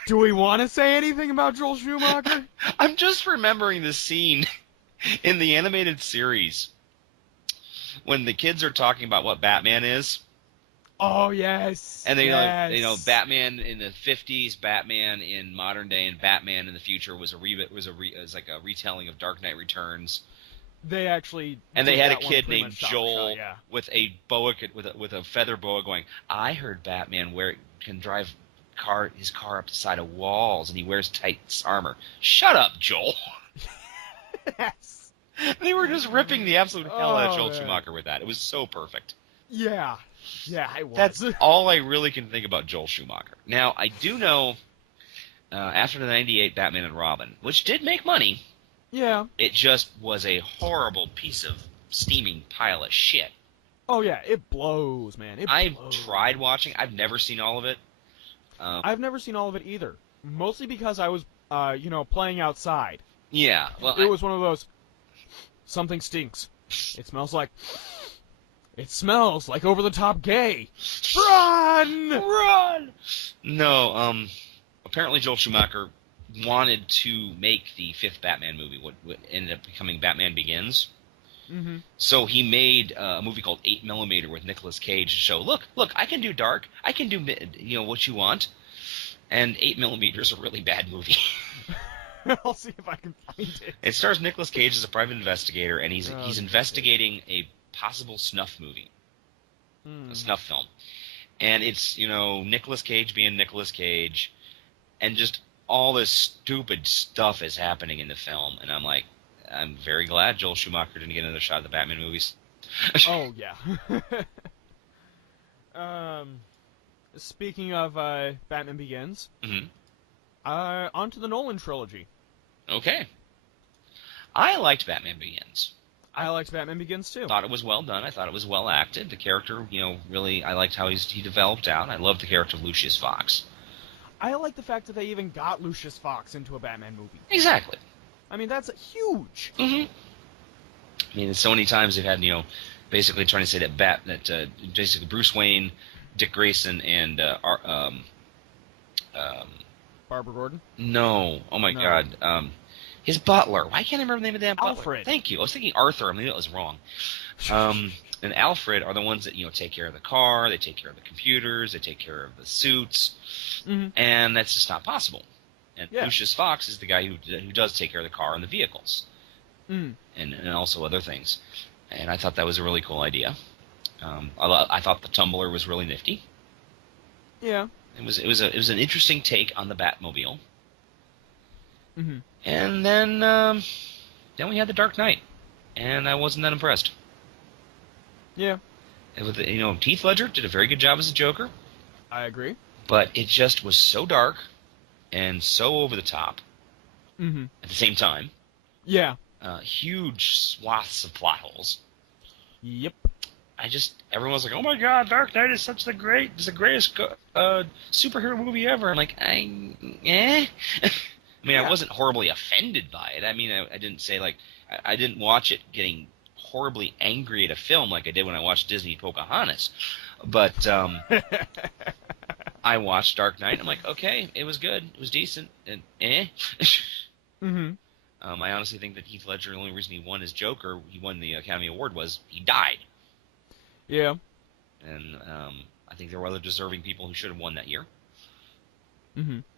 Do we want to say anything about Joel Schumacher? I'm just remembering the scene in the animated series when the kids are talking about what Batman is. Oh, yes. And they Batman in the 50s, Batman in modern day, and Batman in the future was like a retelling of Dark Knight Returns. They actually they had a kid named Joel with a boa with a feather boa going, "I heard Batman can drive his car up the side of walls and he wears tight armor." Shut up, Joel. Yes. They were just ripping the absolute hell out of Joel Schumacher with that. It was so perfect. Yeah. Yeah, I was. That's all I really can think about Joel Schumacher. Now, I do know, after the 98 Batman and Robin, which did make money, yeah, it just was a horrible piece of steaming pile of shit. Oh, yeah, it blows, man. I've tried watching. I've never seen all of it. I've never seen all of it either. Mostly because I was, playing outside. Yeah. Well, it was one of those, something stinks. It smells like over-the-top gay. Run! Run! No, apparently Joel Schumacher wanted to make the fifth Batman movie, what ended up becoming Batman Begins. Mm-hmm. So he made a movie called 8mm with Nicolas Cage to show, look, I can do dark, I can do what you want, and 8mm is a really bad movie. I'll see if I can find it. It stars Nicolas Cage as a private investigator, and he's investigating a possible snuff movie, a snuff film, and it's Nicolas Cage being Nicolas Cage, and just all this stupid stuff is happening in the film, and I'm like, I'm very glad Joel Schumacher didn't get another shot at the Batman movies. Oh yeah. Speaking of Batman Begins, on to the Nolan trilogy. Okay, I liked Batman Begins. I liked Batman Begins, too. Thought it was well done. I thought it was well acted. The character, really, I liked how he developed out. I loved the character of Lucius Fox. I like the fact that they even got Lucius Fox into a Batman movie. Exactly. I mean, that's huge. Mm-hmm. I mean, so many times they've had, basically trying to say that basically Bruce Wayne, Dick Grayson, and Barbara Gordon? No. Oh, my God. His butler. Why can't I remember the name of that butler? Alfred. Thank you. I was thinking Arthur. I mean, that was wrong. And Alfred are the ones that, take care of the car, they take care of the computers, they take care of the suits, and that's just not possible. And Lucius Fox is the guy who does take care of the car and the vehicles, and also other things. And I thought that was a really cool idea. I thought the Tumbler was really nifty. Yeah. It was an interesting take on the Batmobile. Mm-hmm. And then we had the Dark Knight, and I wasn't that impressed. Yeah. And with Heath Ledger did a very good job as a Joker. I agree. But it just was so dark and so over the top at the same time. Yeah. Huge swaths of plot holes. Yep. Everyone's like, oh my god, Dark Knight is it's the greatest superhero movie ever. I'm like, I wasn't horribly offended by it. I mean, I didn't say, like, I didn't watch it getting horribly angry at a film like I did when I watched Disney Pocahontas. But I watched Dark Knight, and I'm like, okay, it was good. It was decent. And I honestly think that Heath Ledger, the only reason he won his Joker, he won the Academy Award, was he died. Yeah. And I think there were other deserving people who should have won that year.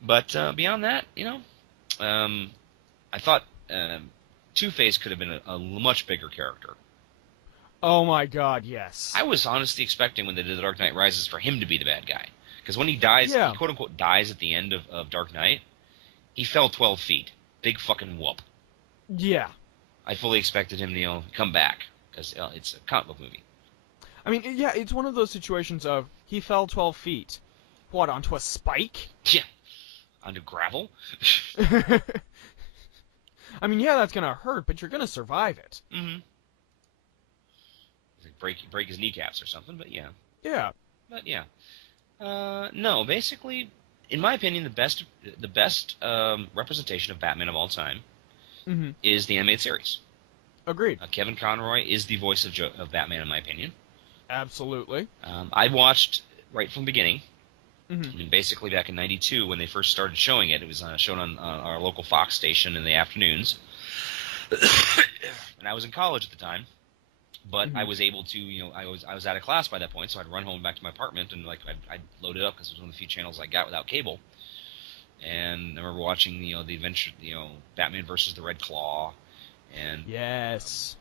But beyond that, I thought Two-Face could have been a much bigger character. Oh my god, yes. I was honestly expecting when they did The Dark Knight Rises for him to be the bad guy. Because when he dies, he quote-unquote dies at the end of Dark Knight, he fell 12 feet. Big fucking whoop. Yeah. I fully expected him to come back, because it's a comic book movie. I mean, yeah, it's one of those situations of, he fell 12 feet. What, onto a spike? Yeah. Onto gravel? I mean, yeah, that's gonna hurt, but you're gonna survive it. Break his kneecaps or something, but yeah. Yeah. But yeah. No, basically, in my opinion, the best representation of Batman of all time is the animated series. Agreed. Kevin Conroy is the voice of Batman, in my opinion. Absolutely. I watched right from the beginning. I mean, basically back in '92 when they first started showing it. It was shown on our local Fox station in the afternoons. And I was in college at the time. But I was able to, I was out of class by that point, so I'd run home back to my apartment and I'd load it up because it was one of the few channels I got without cable. And I remember watching, the adventure, Batman versus the Red Claw, and yes,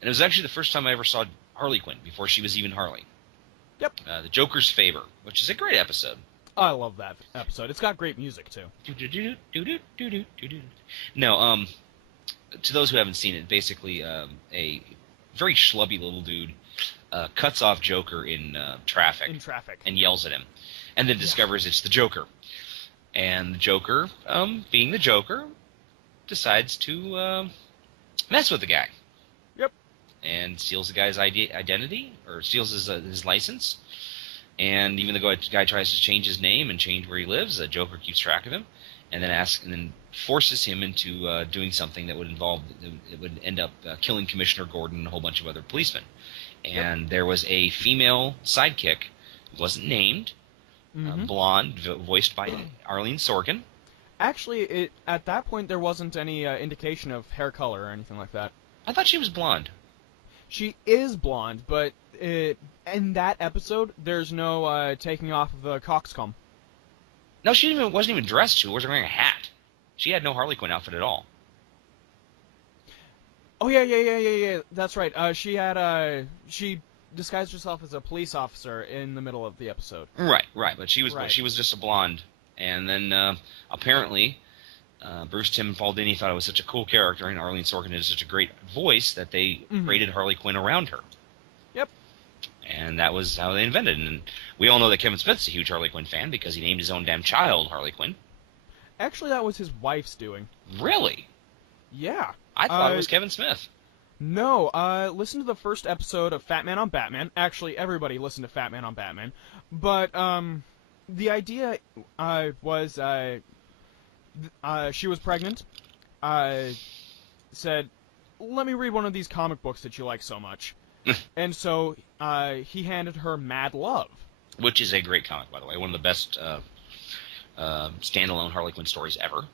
and it was actually the first time I ever saw Harley Quinn before she was even Harley. Yep. The Joker's Favor, which is a great episode. I love that episode. It's got great music too. No, to those who haven't seen it, basically a very schlubby little dude cuts off Joker in traffic and yells at him, and then discovers it's the Joker. And the Joker, being the Joker, decides to mess with the guy. Yep. And steals the guy's identity, or steals his license. And even the guy tries to change his name and change where he lives, the Joker keeps track of him, and then forces him into doing something that would end up killing Commissioner Gordon and a whole bunch of other policemen. And there was a female sidekick, wasn't named, blonde, voiced by Arlene Sorkin. Actually, at that point there wasn't any indication of hair color or anything like that. I thought she was blonde. She is blonde, but in that episode, there's no taking off of the coxcomb. No, she wasn't even dressed. She wasn't wearing a hat. She had no Harley Quinn outfit at all. Oh yeah. That's right. She disguised herself as a police officer in the middle of the episode. Right. But she was just a blonde, and then apparently Bruce Timm Paul Dini thought it was such a cool character, and Arlene Sorkin did such a great voice that they created Harley Quinn around her. Yep. And that was how they invented it. And we all know that Kevin Smith's a huge Harley Quinn fan because he named his own damn child Harley Quinn. Actually, that was his wife's doing. Really? Yeah. I thought it was Kevin Smith. No, listen to the first episode of Fat Man on Batman. Actually, everybody listened to Fat Man on Batman. But, the idea, was, she was pregnant, said, let me read one of these comic books that you like so much. And so, he handed her Mad Love. Which is a great comic, by the way. One of the best, standalone Harley Quinn stories ever.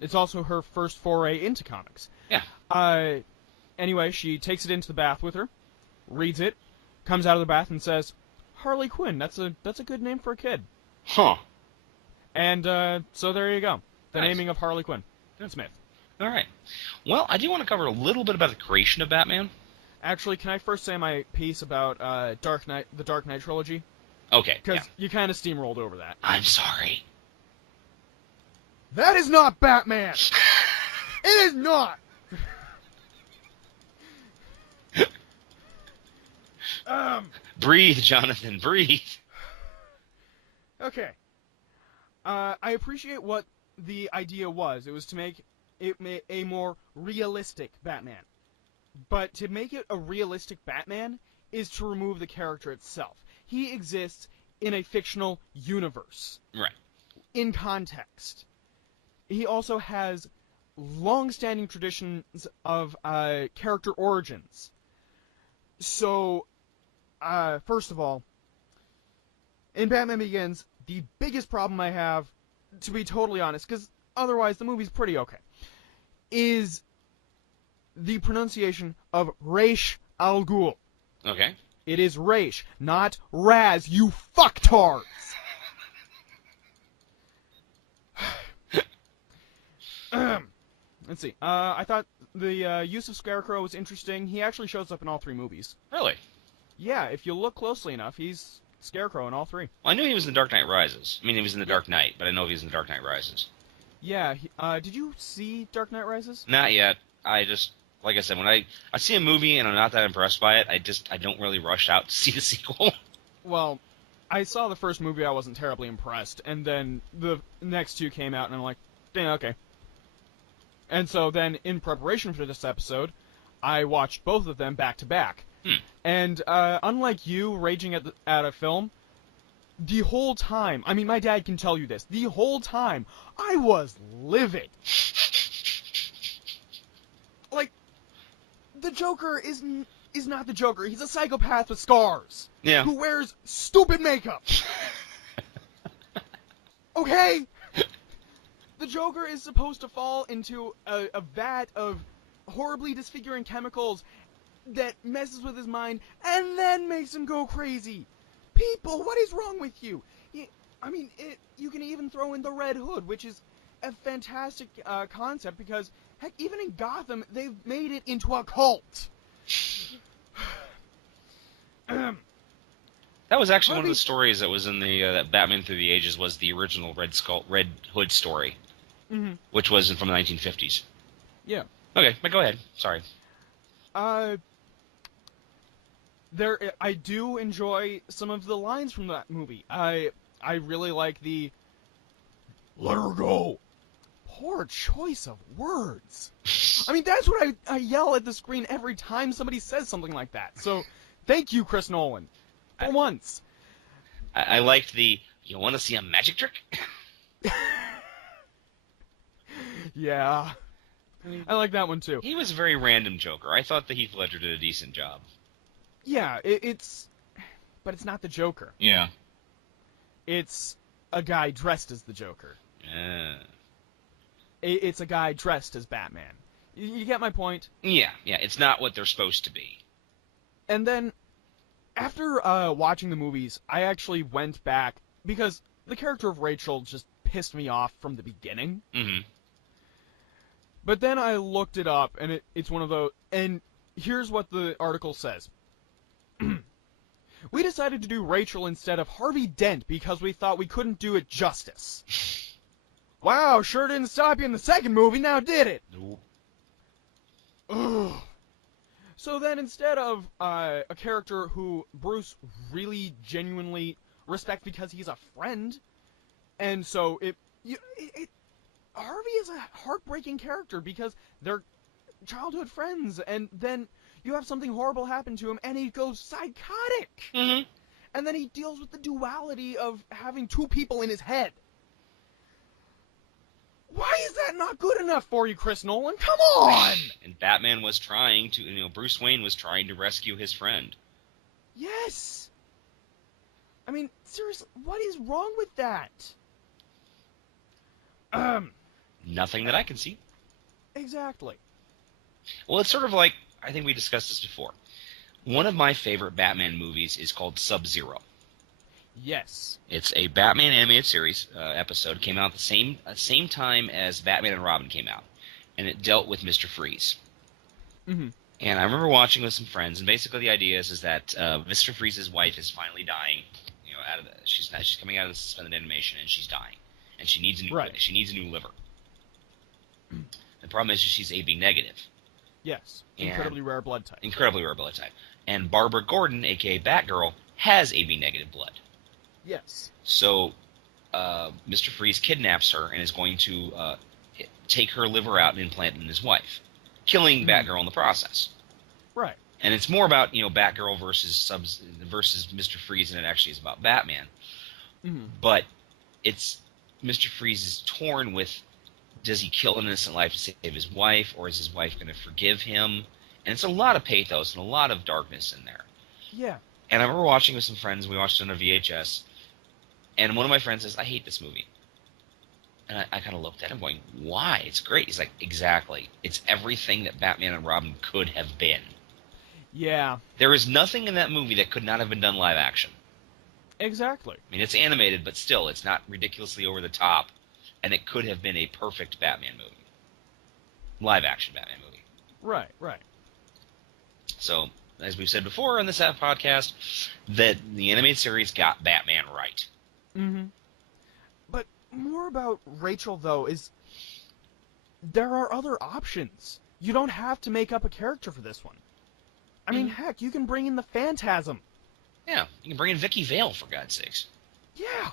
It's also her first foray into comics. Yeah. Anyway, she takes it into the bath with her, reads it, comes out of the bath and says, Harley Quinn, that's a good name for a kid. Huh. And, so there you go. The Nice. naming of Harley Quinn. Smith. All right. Well, I do want to cover a little bit about the creation of Batman. Actually, can I first say my piece about, the Dark Knight trilogy? Okay, Because you kind of steamrolled over that. I'm sorry. That is not Batman! It is not! Breathe, Jonathan, breathe. Okay. I appreciate what the idea was. It was to make it a more realistic Batman. But to make it a realistic Batman is to remove the character itself. He exists in a fictional universe. Right. In context. He also has long-standing traditions of character origins. So, first of all, in Batman Begins, the biggest problem I have, to be totally honest, because otherwise the movie's pretty okay, is the pronunciation of Ra's al Ghul. Okay. It is Ra's, not Raz, you fucktards! Let's see. I thought the use of Scarecrow was interesting. He actually shows up in all 3 movies. Really? Yeah, if you look closely enough, he's Scarecrow in all 3. Well, I knew he was in The Dark Knight Rises. I mean, he was in The Dark Knight, but I know he was in The Dark Knight Rises. Yeah, did you see Dark Knight Rises? Not yet. I just, like I said, when I see a movie and I'm not that impressed by it, I don't really rush out to see the sequel. Well, I saw the first movie, I wasn't terribly impressed, and then the next 2 came out, and I'm like, damn, okay. And so then, in preparation for this episode, I watched both of them back to back. And unlike you raging at a film, the whole time, I mean, my dad can tell you this, the whole time, I was livid. Like, the Joker is not the Joker. He's a psychopath with scars. Yeah. Who wears stupid makeup. Okay? The Joker is supposed to fall into a vat of horribly disfiguring chemicals that messes with his mind and then makes him go crazy. People, what is wrong with you? You can even throw in the Red Hood, which is a fantastic concept because, heck, even in Gotham, they've made it into a cult. That was actually one of the stories that was in the that Batman Through the Ages was the original Red Hood story, which was from the 1950s. Yeah. Okay, but go ahead. Sorry. I do enjoy some of the lines from that movie. I really like the "let her go." Poor choice of words. I mean, that's what I yell at the screen every time somebody says something like that. So, thank you, Chris Nolan. For once. I liked the, you want to see a magic trick? Yeah. I like that one, too. He was a very random Joker. I thought that Heath Ledger did a decent job. Yeah, but it's not the Joker. Yeah. It's a guy dressed as the Joker. Yeah. It's a guy dressed as Batman. You get my point? Yeah, it's not what they're supposed to be. And then, after watching the movies, I actually went back, because the character of Rachel just pissed me off from the beginning. Mm-hmm. But then I looked it up, and it's one of those, and here's what the article says. We decided to do Rachel instead of Harvey Dent because we thought we couldn't do it justice. Wow, sure didn't stop you in the second movie, now did it? Nope. Ugh. So then instead of a character who Bruce really genuinely respects because he's a friend, and so Harvey is a heartbreaking character because they're childhood friends, and then you have something horrible happen to him, and he goes psychotic. Mm-hmm. And then he deals with the duality of having 2 people in his head. Why is that not good enough for you, Chris Nolan? Come on! And Batman was trying to, Bruce Wayne was trying to rescue his friend. Yes! I mean, seriously, what is wrong with that? Nothing that I can see. Exactly. Well, it's sort of like, I think we discussed this before. One of my favorite Batman movies is called Sub-Zero. Yes. It's a Batman animated series episode. Came out the same time as Batman and Robin came out, and it dealt with Mr. Freeze. Mm-hmm. And I remember watching with some friends, and basically the idea is that Mr. Freeze's wife is finally dying. She's coming out of the suspended animation, and she's dying, and she needs a new liver. The problem is she's AB negative. Yes. Incredibly rare blood type. Incredibly rare blood type. And Barbara Gordon, a.k.a. Batgirl, has AB negative blood. Yes. So Mr. Freeze kidnaps her and is going to take her liver out and implant it in his wife, killing Batgirl in the process. Right. And it's more about Batgirl versus Mr. Freeze than it actually is about Batman. But it's Mr. Freeze is torn with, does he kill an innocent life to save his wife, or is his wife going to forgive him? And it's a lot of pathos and a lot of darkness in there. Yeah. And I remember watching with some friends. We watched it on a VHS, and one of my friends says, "I hate this movie." And I kind of looked at him going, "Why? It's great." He's like, "Exactly. It's everything that Batman and Robin could have been." Yeah. There is nothing in that movie that could not have been done live action. Exactly. I mean, it's animated, but still, it's not ridiculously over the top, and it could have been a perfect Batman movie. Live action Batman movie. Right, right. So, as we've said before on this podcast, that the animated series got Batman right. But more about Rachel, though, is there are other options. You don't have to make up a character for this one. I mean, heck, you can bring in the Phantasm. Yeah, you can bring in Vicky Vale, for God's sakes. Yeah.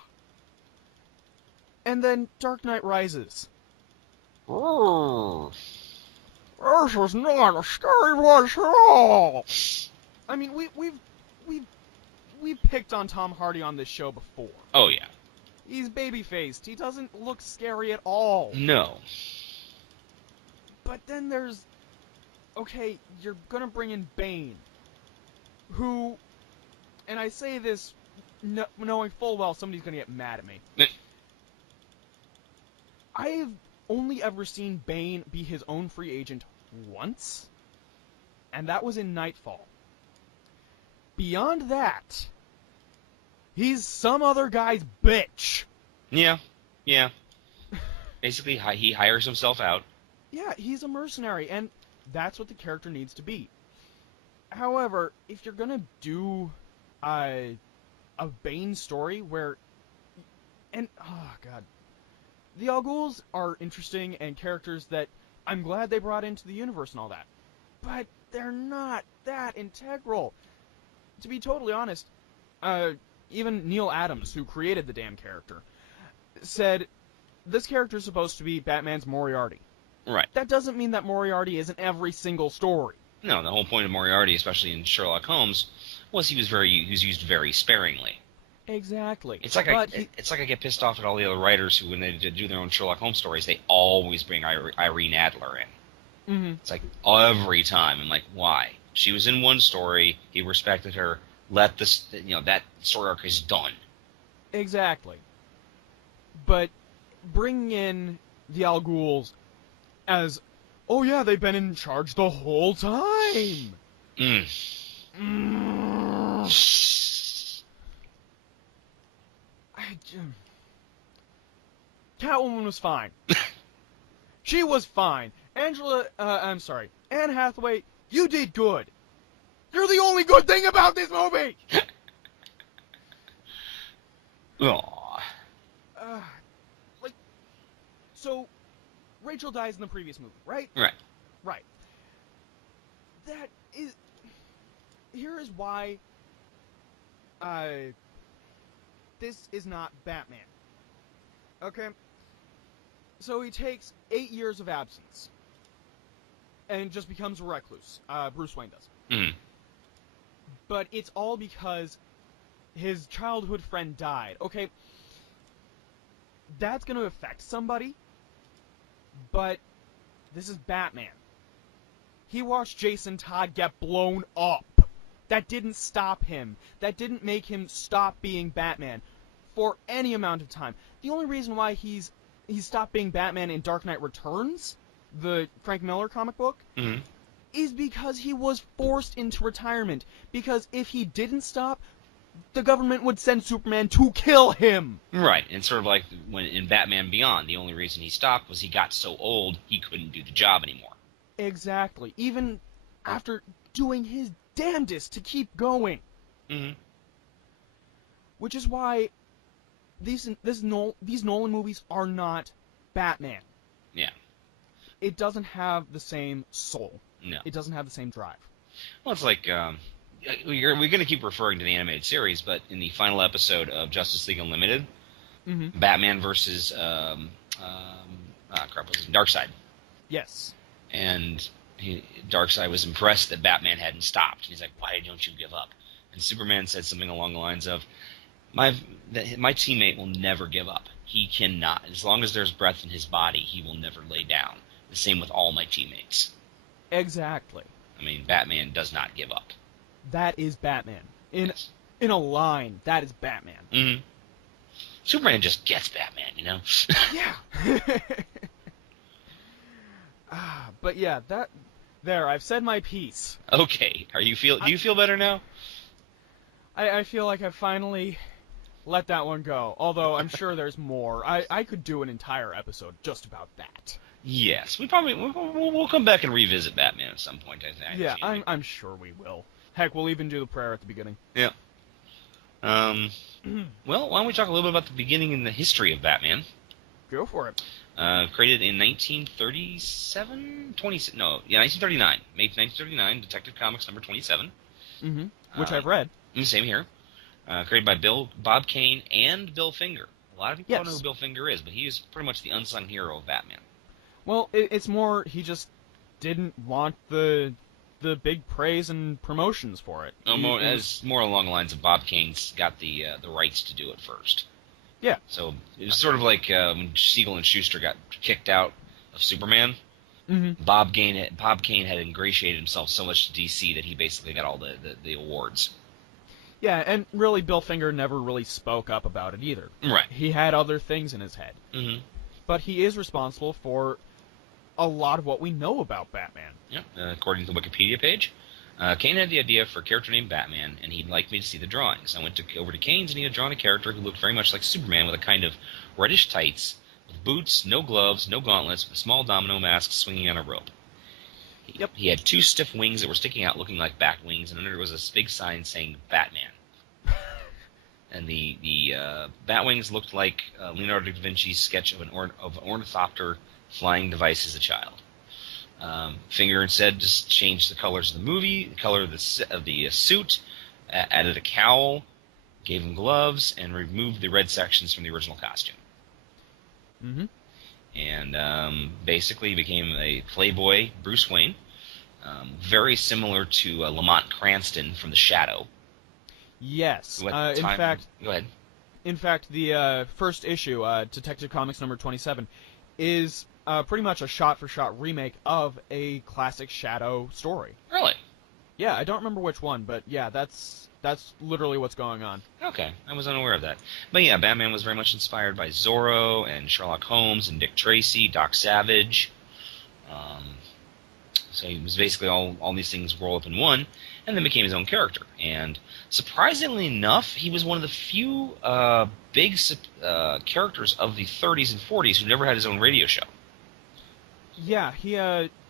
And then Dark Knight Rises. Oh. This was not a scary one at all. I mean, we've picked on Tom Hardy on this show before. Oh, yeah. He's baby-faced. He doesn't look scary at all. No. But then there's... Okay, you're gonna bring in Bane. Who... And I say this knowing full well somebody's gonna get mad at me. I've only ever seen Bane be his own free agent once, and that was in Nightfall. Beyond that, he's some other guy's bitch. Yeah, yeah. Basically, he hires himself out. Yeah, he's a mercenary, and that's what the character needs to be. However, if you're gonna do a Bane story where... And, oh god. The Al Ghuls are interesting and characters that I'm glad they brought into the universe and all that. But they're not that integral. To be totally honest, even Neil Adams, who created the damn character, said, this character is supposed to be Batman's Moriarty. Right. That doesn't mean that Moriarty is in every single story. No, the whole point of Moriarty, especially in Sherlock Holmes, was he was used very sparingly. Exactly. It's like I get pissed off at all the other writers who, when they do their own Sherlock Holmes stories, they always bring Irene Adler in. It's like every time. I'm like, why? She was in one story. He respected her. Let this, that story arc is done. Exactly. But bringing in the Al Ghuls as, oh yeah, they've been in charge the whole time. Catwoman was fine. She was fine. Anne Hathaway, you did good. You're the only good thing about this movie! Aww. So, Rachel dies in the previous movie, right? Right. Right. That is... Here is why... this is not Batman. Okay? So he takes 8 years of absence. And just becomes a recluse. Bruce Wayne does. But it's all because his childhood friend died. Okay? That's going to affect somebody. But this is Batman. He watched Jason Todd get blown up. That didn't stop him. That didn't make him stop being Batman for any amount of time. The only reason why he stopped being Batman in Dark Knight Returns, the Frank Miller comic book, is because he was forced into retirement. Because if he didn't stop, the government would send Superman to kill him. Right, and sort of like when in Batman Beyond, the only reason he stopped was he got so old he couldn't do the job anymore. Exactly. Even after doing his damnedest to keep going. Which is why these Nolan movies are not Batman. Yeah. It doesn't have the same soul. No. It doesn't have the same drive. Well, it's like, we're going to keep referring to the animated series, but in the final episode of Justice League Unlimited, Mm-hmm. Batman versus Darkseid. Yes. And Darkseid was impressed that Batman hadn't stopped. He's like, "Why don't you give up?" And Superman said something along the lines of, my teammate will never give up. He cannot. As long as there's breath in his body, he will never lay down. The same with all my teammates." Exactly. I mean, Batman does not give up. That is Batman. Yes. In a line, that is Batman. Mm-hmm. Superman just gets Batman, you know? Yeah. But yeah, I've said my piece. Okay. Do you feel better now? I feel like I've finally let that one go. Although I'm sure there's more. I could do an entire episode just about that. Yes. We'll come back and revisit Batman at some point, I think. Yeah, I'm sure we will. Heck, we'll even do the prayer at the beginning. Yeah. Well, why don't we talk a little bit about the beginning and the history of Batman? Go for it. Created in 1939. May 1939, Detective Comics number 27. Mm-hmm. Which I've read. Same here. Created by Bob Kane and Bill Finger. A lot of people don't know who Bill Finger is, but he is pretty much the unsung hero of Batman. Well, it's more he just didn't want the big praise and promotions for it. It's more along the lines of Bob Kane's got the rights to do it first. Yeah. So it was sort of like when Siegel and Schuster got kicked out of Superman. Mm-hmm. Bob Kane had ingratiated himself so much to DC that he basically got all the awards. Yeah, and really Bill Finger never really spoke up about it either. Right. He had other things in his head. Mm-hmm. But he is responsible for a lot of what we know about Batman. Yeah. According to the Wikipedia page, Kane had the idea for a character named Batman, and he'd like me to see the drawings. I went over to Kane's, and he had drawn a character who looked very much like Superman with a kind of reddish tights, with boots, no gloves, no gauntlets, with a small domino mask swinging on a rope. Yep. He had two stiff wings that were sticking out looking like bat wings, and under it was a big sign saying Batman. And the bat wings looked like Leonardo da Vinci's sketch of an ornithopter flying device as a child. Finger instead just changed the colors of the movie, the color of the suit, added a cowl, gave him gloves, and removed the red sections from the original costume. Mm-hmm. And basically became a playboy Bruce Wayne, very similar to Lamont Cranston from The Shadow. Yes. Go ahead. In fact, the first issue, Detective Comics number 27, is pretty much a shot-for-shot remake of a classic Shadow story. Really? Yeah, I don't remember which one, but yeah, that's literally what's going on. Okay, I was unaware of that. But yeah, Batman was very much inspired by Zorro and Sherlock Holmes and Dick Tracy, Doc Savage. So he was basically all these things roll up in one, and then became his own character. And surprisingly enough, he was one of the few big characters of the 30s and 40s who never had his own radio show. Yeah,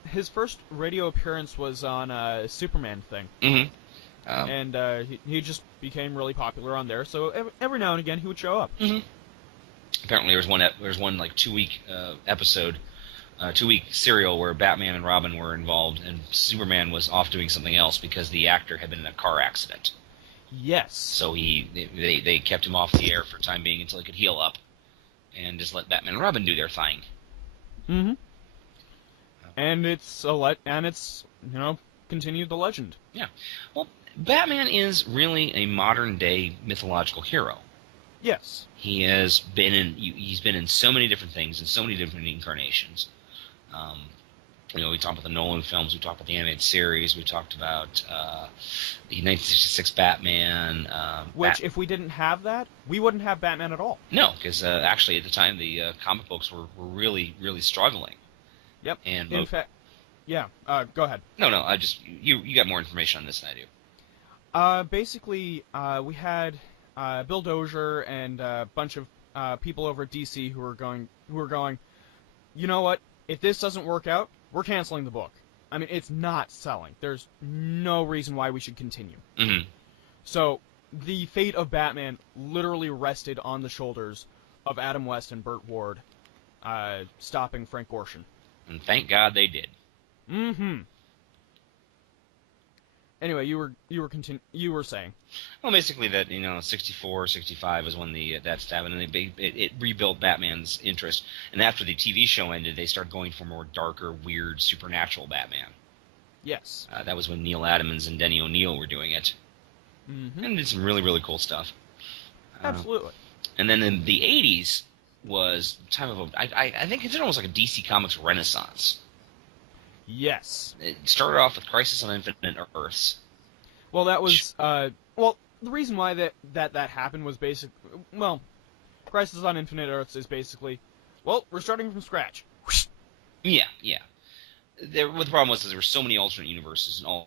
his first radio appearance was on a Superman thing. Mm-hmm. And he just became really popular on there, so every now and again he would show up. Mm-hmm. Apparently there was one like 2-week episode, 2-week serial where Batman and Robin were involved, and Superman was off doing something else because the actor had been in a car accident. Yes. So they kept him off the air for the time being until he could heal up, and just let Batman and Robin do their thing. Mm-hmm. And it's continued the legend. Yeah. Well, Batman is really a modern day mythological hero. Yes. He's been in so many different things in so many different incarnations. We talked about the Nolan films, we talked about the animated series, we talked about the 1966 Batman. Which, if we didn't have that, we wouldn't have Batman at all. No, because actually at the time the comic books were really, really struggling. Yep. And in fact, yeah. Go ahead. No. You got more information on this than I do. Basically, we had Bill Dozier and a bunch of people over at DC who were going. You know what? If this doesn't work out, we're canceling the book. I mean, it's not selling. There's no reason why we should continue. Mm-hmm. So the fate of Batman literally rested on the shoulders of Adam West and Burt Ward, stopping Frank Gorshin. And thank God they did. Mm-hmm. Anyway, you were saying. Well, basically that 64, 65 is when that happened, and it rebuilt Batman's interest. And after the TV show ended, they started going for more darker, weird, supernatural Batman. Yes. That was when Neil Adams and Denny O'Neil were doing it, and did some really, really cool stuff. Absolutely. And then in the 80s was time of I think it's almost like a DC Comics renaissance. Yes. It started off with Crisis on Infinite Earths. Well, that was the reason why that happened was Crisis on Infinite Earths is basically, we're starting from scratch. Yeah. What the problem was there were so many alternate universes and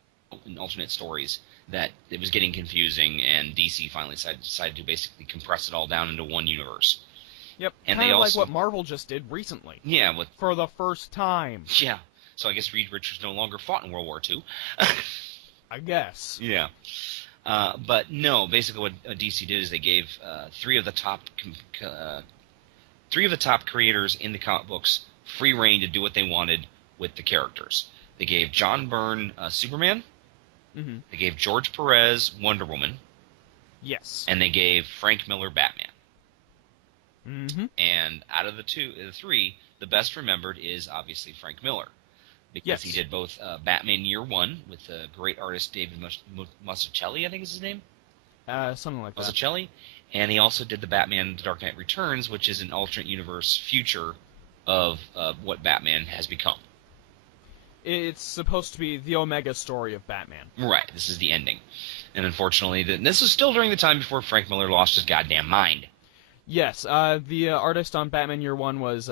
alternate stories that it was getting confusing, and DC finally decided to basically compress it all down into one universe. Yep, and kind of like what Marvel just did recently. Yeah, for the first time. Yeah. So I guess Reed Richards no longer fought in World War II. I guess. Yeah. But no, basically what DC did is they gave three of the top creators in the comic books free reign to do what they wanted with the characters. They gave John Byrne Superman. Mm-hmm. They gave George Perez Wonder Woman. Yes. And they gave Frank Miller Batman. Mm-hmm. And out of the three, the best remembered is obviously Frank Miller. Because he did both Batman Year One with the great artist David Mazzucchelli, I think is his name. Something like that. Mazzucchelli. And he also did the Batman The Dark Knight Returns, which is an alternate universe future of what Batman has become. It's supposed to be the Omega story of Batman. Right. This is the ending. And unfortunately, this was still during the time before Frank Miller lost his goddamn mind. Yes. The artist on Batman Year One was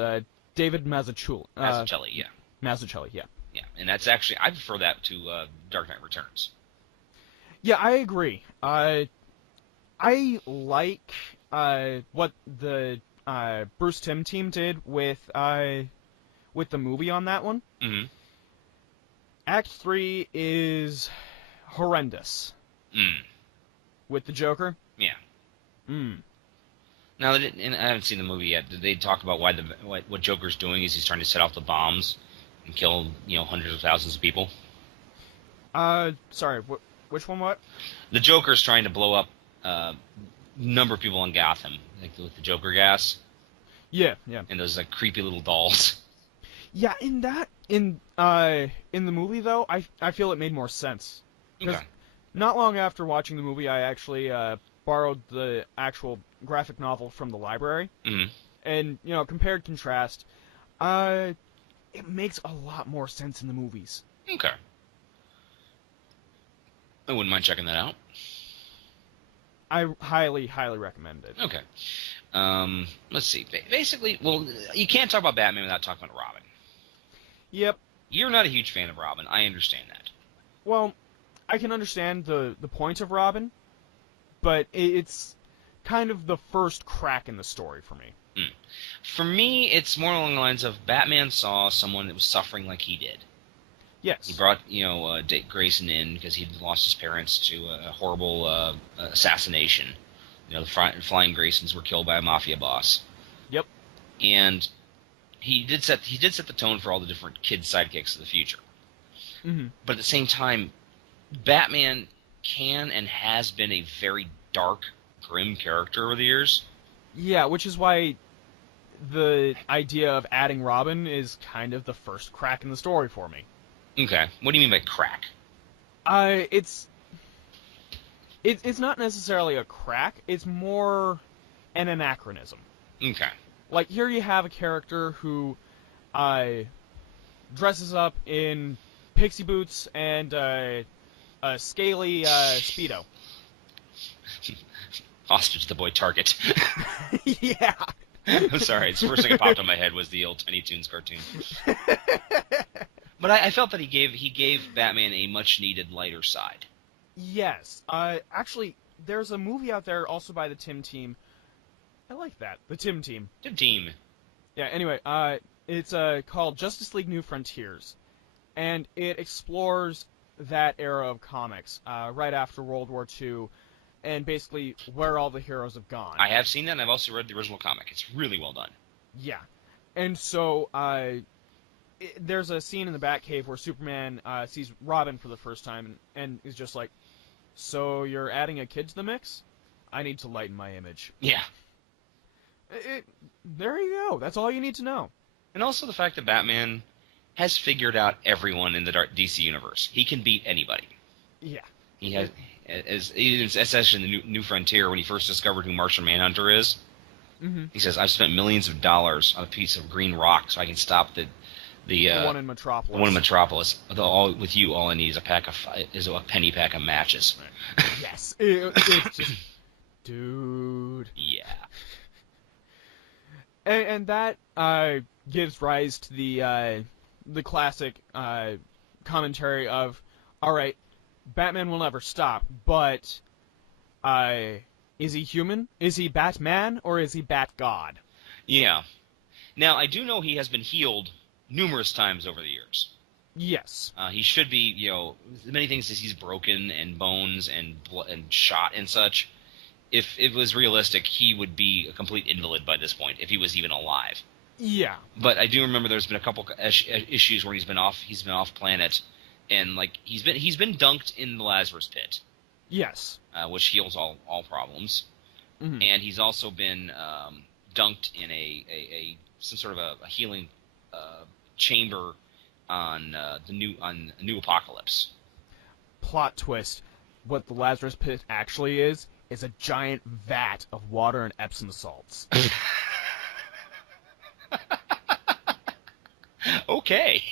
David Mazzucchelli. Mazzucchelli, yeah. Mazzucchelli, yeah. Yeah, and that's actually, I prefer that to Dark Knight Returns. Yeah, I agree. I like what the Bruce Timm team did with the movie on that one. Mm-hmm. Act 3 is horrendous. With the Joker? Yeah. Now, and I haven't seen the movie yet. Did they talk about what Joker's doing? Is he's trying to set off the bombs and kill, hundreds of thousands of people? Sorry, which one what? The Joker's trying to blow up a number of people in Gotham, like with the Joker gas. Yeah. And those creepy little dolls. Yeah, in the movie though, I feel it made more sense. Okay. Not long after watching the movie, I actually borrowed the actual graphic novel from the library. Mm-hmm. And compared contrast, it makes a lot more sense in the movies. Okay. I wouldn't mind checking that out. I highly, highly recommend it. Okay. Let's see. Basically, you can't talk about Batman without talking about Robin. Yep. You're not a huge fan of Robin. I understand that. Well, I can understand the point of Robin, but it's kind of the first crack in the story for me. For me, it's more along the lines of Batman saw someone that was suffering like he did. Yes. He brought, Dick Grayson in because he'd lost his parents to a horrible assassination. The Flying Graysons were killed by a mafia boss. Yep. And he did set the tone for all the different kid sidekicks of the future. Mm-hmm. But at the same time, Batman can and has been a very dark, grim character over the years. Yeah, which is why the idea of adding Robin is kind of the first crack in the story for me. Okay. What do you mean by crack? It's not necessarily a crack. It's more an anachronism. Okay. Like, here you have a character who dresses up in pixie boots and a scaly Speedo. Ostrich the Boy Target. Yeah. I'm sorry. The first thing that popped in my head was the old Tiny Toons cartoon. But I felt that he gave Batman a much-needed lighter side. Yes. Actually, there's a movie out there also by the Tim team. I like that. The Tim team. Tim team. Yeah, anyway, it's called Justice League New Frontiers. And it explores that era of comics, right after World War II, and basically where all the heroes have gone. I have seen that, and I've also read the original comic. It's really well done. Yeah. And so, there's a scene in the Batcave where Superman sees Robin for the first time and is just like, "So you're adding a kid to the mix? I need to lighten my image." Yeah. There you go. That's all you need to know. And also the fact that Batman has figured out everyone in the DC universe. He can beat anybody. Yeah. He has, as in the New Frontier, when he first discovered who Martian Manhunter is, he says, "I've spent millions of dollars on a piece of green rock so I can stop the one in Metropolis. The one in Metropolis. With you, all I need is a penny pack of matches." Yes. It's just, dude. Yeah. And that gives rise to the classic commentary of, all right, Batman will never stop, but is he human? Is he Batman, or is he Bat-God? Yeah. Now, I do know he has been healed numerous times over the years. Yes. He should be, many things as he's broken and bones and shot and such. If it was realistic, he would be a complete invalid by this point, if he was even alive. Yeah. But I do remember there's been a couple issues where he's been off planet, and like he's been dunked in the Lazarus Pit. Yes. Which heals all problems. Mm-hmm. And he's also been dunked in some sort of a healing chamber on New Apokolips. Plot twist: what the Lazarus Pit actually is a giant vat of water and Epsom salts. Okay.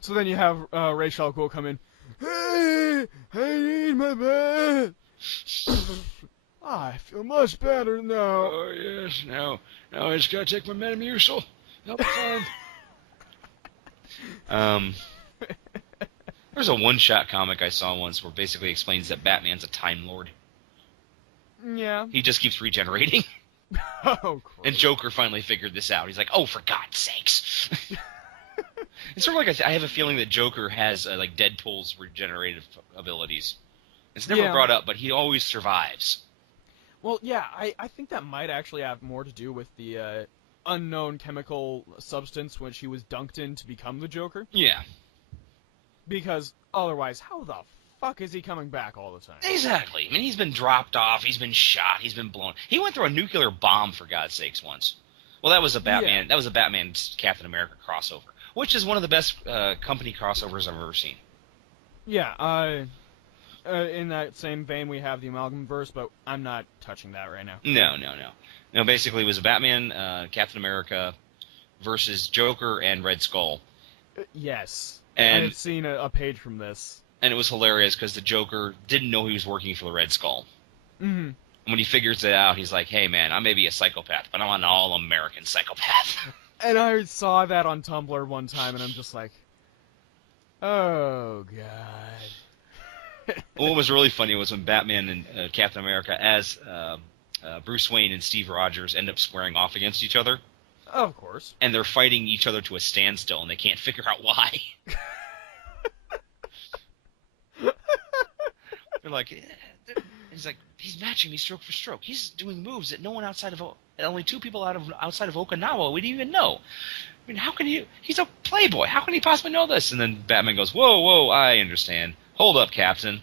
So then you have Ra's al Ghul come in. "Hey, I need my bed." I feel much better now. Oh yes, now I just gotta take my Metamucil. Help fine. There's a one-shot comic I saw once where basically explains that Batman's a Time Lord. Yeah. He just keeps regenerating. Oh, great. And Joker finally figured this out. He's like, "Oh, for God's sakes!" It's sort of like I have a feeling that Joker has like Deadpool's regenerative abilities. It's never brought up, but he always survives. Well, yeah, I think that might actually have more to do with the unknown chemical substance which he was dunked in to become the Joker. Yeah. Because otherwise, how the fuck is he coming back all the time? Exactly. I mean, he's been dropped off, he's been shot, he's been blown. He went through a nuclear bomb, for God's sakes, once. Well, that was a Batman. Yeah. That was a Batman Captain America crossover, which is one of the best company crossovers I've ever seen. Yeah. In that same vein, we have the Amalgamverse, but I'm not touching that right now. No, basically, it was a Batman, Captain America versus Joker and Red Skull. Yes. And I've seen a page from this. And it was hilarious because the Joker didn't know he was working for the Red Skull. Mm-hmm. And when he figures it out, he's like, "Hey, man, I may be a psychopath, but I'm an all-American psychopath." And I saw that on Tumblr one time, and I'm just like, oh, God. What was really funny was when Batman and Captain America, as Bruce Wayne and Steve Rogers, end up squaring off against each other. Of course. And they're fighting each other to a standstill, and they can't figure out why. They're like, he's matching me stroke for stroke. He's doing moves that no one only two people outside of Okinawa would even know. I mean, how can you? He's a playboy. How can he possibly know this? And then Batman goes, whoa, I understand. Hold up, Captain.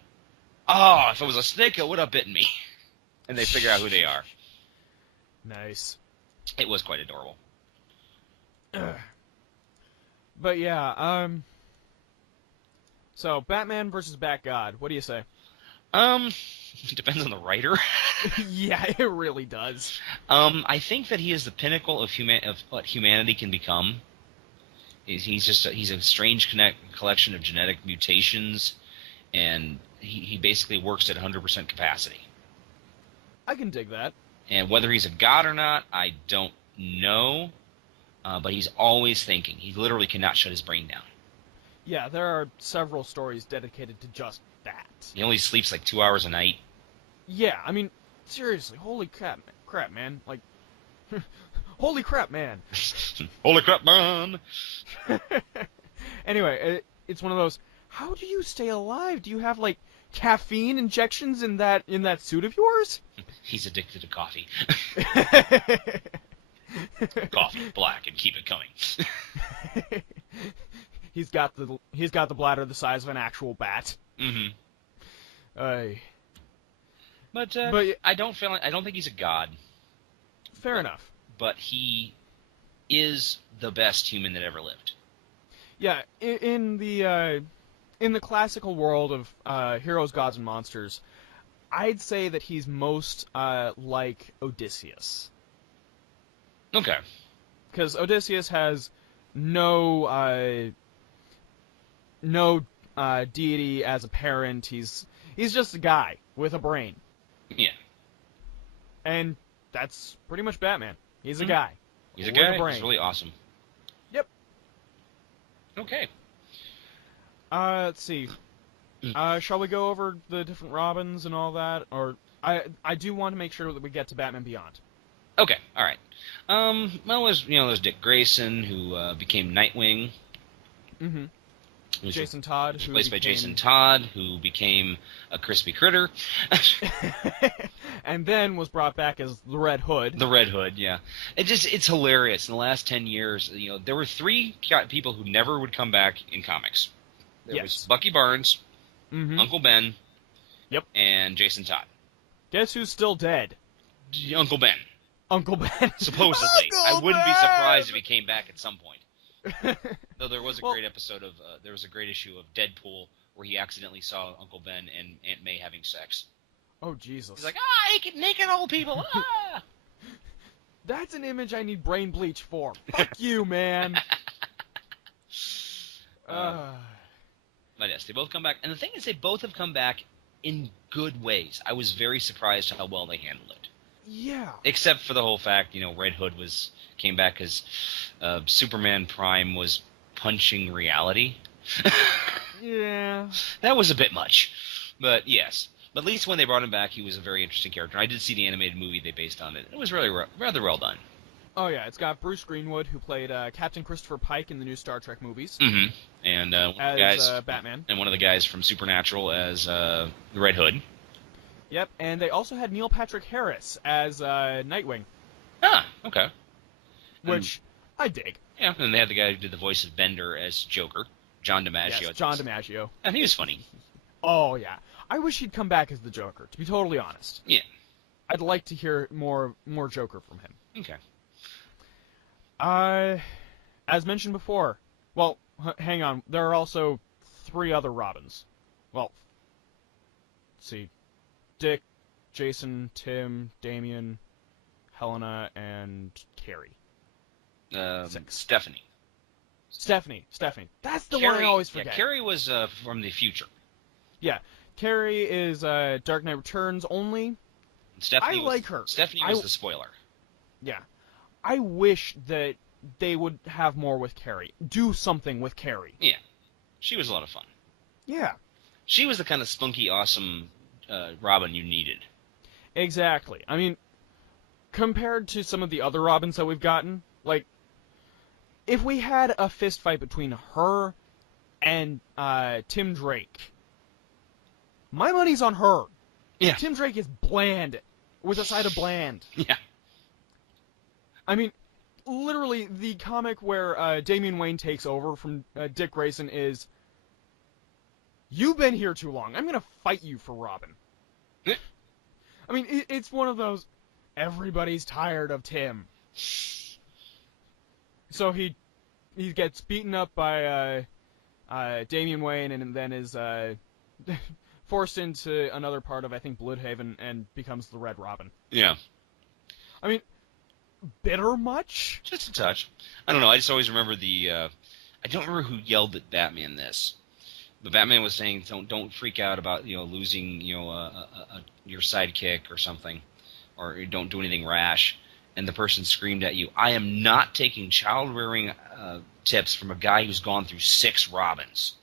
Oh, if it was a snake, it would have bitten me. And they figure out who they are. Nice. It was quite adorable. But yeah, so Batman versus Bat-God. What do you say? It depends on the writer. Yeah, it really does. I think that he is the pinnacle of what humanity can become. He's a strange collection of genetic mutations, and he basically works at 100% capacity. I can dig that. And whether he's a god or not, I don't know. But he's always thinking. He literally cannot shut his brain down. Yeah, there are several stories dedicated to just that. He only sleeps like 2 hours a night. Yeah, I mean, seriously, holy crap, man. Like, holy crap, man. Holy crap, man. Anyway, it's one of those, how do you stay alive? Do you have, like, caffeine injections in that suit of yours? He's addicted to coffee. Coffee, black, and keep it coming. He's got the bladder the size of an actual bat. Mm-hmm. But I don't think he's a god. Fair enough. But he is the best human that ever lived. Yeah, in the classical world of heroes, gods, and monsters, I'd say that he's most like Odysseus. Okay. Because Odysseus has no deity as a parent. He's just a guy with a brain. Yeah. And that's pretty much Batman. He's a guy. He's a with guy. a brain. He's really awesome. Yep. Okay. Let's see. Shall we go over the different Robins and all that? Or I do want to make sure that we get to Batman Beyond. Okay. All right. Well, there's Dick Grayson, who became Nightwing. Mm-hmm. Jason Todd, who replaced by Jason Todd, who became a crispy critter. And then was brought back as the Red Hood. The Red Hood, yeah. It's hilarious. In the last 10 years, there were 3 people who never would come back in comics. There was Bucky Barnes, Uncle Ben, and Jason Todd. Guess who's still dead? Uncle Ben. Uncle Ben. Supposedly. I wouldn't be surprised if he came back at some point. Though there was a great episode of, there was a great issue of Deadpool where he accidentally saw Uncle Ben and Aunt May having sex. Oh, Jesus. He's like, naked old people, ah! That's an image I need brain bleach for. Fuck you, man. But yes, they both come back. And the thing is, they both have come back in good ways. I was very surprised how well they handled it. Yeah. Except for the whole fact, Red Hood came back because Superman Prime was punching reality. Yeah. That was a bit much. But yes. But at least when they brought him back, he was a very interesting character. I did see the animated movie they based on it. It was really rather well done. Oh, yeah. It's got Bruce Greenwood, who played Captain Christopher Pike in the new Star Trek movies. Mm-hmm. And one of the guys, Batman. And one of the guys from Supernatural as the Red Hood. Yep, and they also had Neil Patrick Harris as Nightwing. Ah, okay. Which I dig. Yeah, and they had the guy who did the voice of Bender as Joker, John DiMaggio. Yes, John DiMaggio. And he was funny. Oh, yeah. I wish he'd come back as the Joker, to be totally honest. Yeah. I'd like to hear more Joker from him. Okay. As mentioned before, well, hang on, there are also 3 other Robins. Well, let's see. Dick, Jason, Tim, Damian, Helena, and Carrie. Stephanie. Stephanie. That's the one I always forget. Yeah, Carrie was from the future. Yeah, Carrie is Dark Knight Returns only. Stephanie like her. Stephanie was the spoiler. Yeah. I wish that they would have more with Carrie. Do something with Carrie. Yeah. She was a lot of fun. Yeah. She was the kind of spunky, awesome Robin you needed. Exactly. I mean, compared to some of the other Robins that we've gotten, like, if we had a fist fight between her and Tim Drake, my money's on her. Yeah. Tim Drake is bland, with a side of bland. Yeah. I mean, literally, the comic where Damian Wayne takes over from Dick Grayson is, you've been here too long. I'm going to fight you for Robin. I mean, it's one of those, everybody's tired of Tim. So he gets beaten up by Damian Wayne and then is forced into another part of, I think, Bloodhaven and becomes the Red Robin. Yeah. I mean, bitter much? Just a touch. I don't know. I just always remember I don't remember who yelled at Batman this, but Batman was saying, "Don't freak out about losing your sidekick or something, or don't do anything rash." And the person screamed at you, "I am not taking child rearing tips from a guy who's gone through 6 Robins."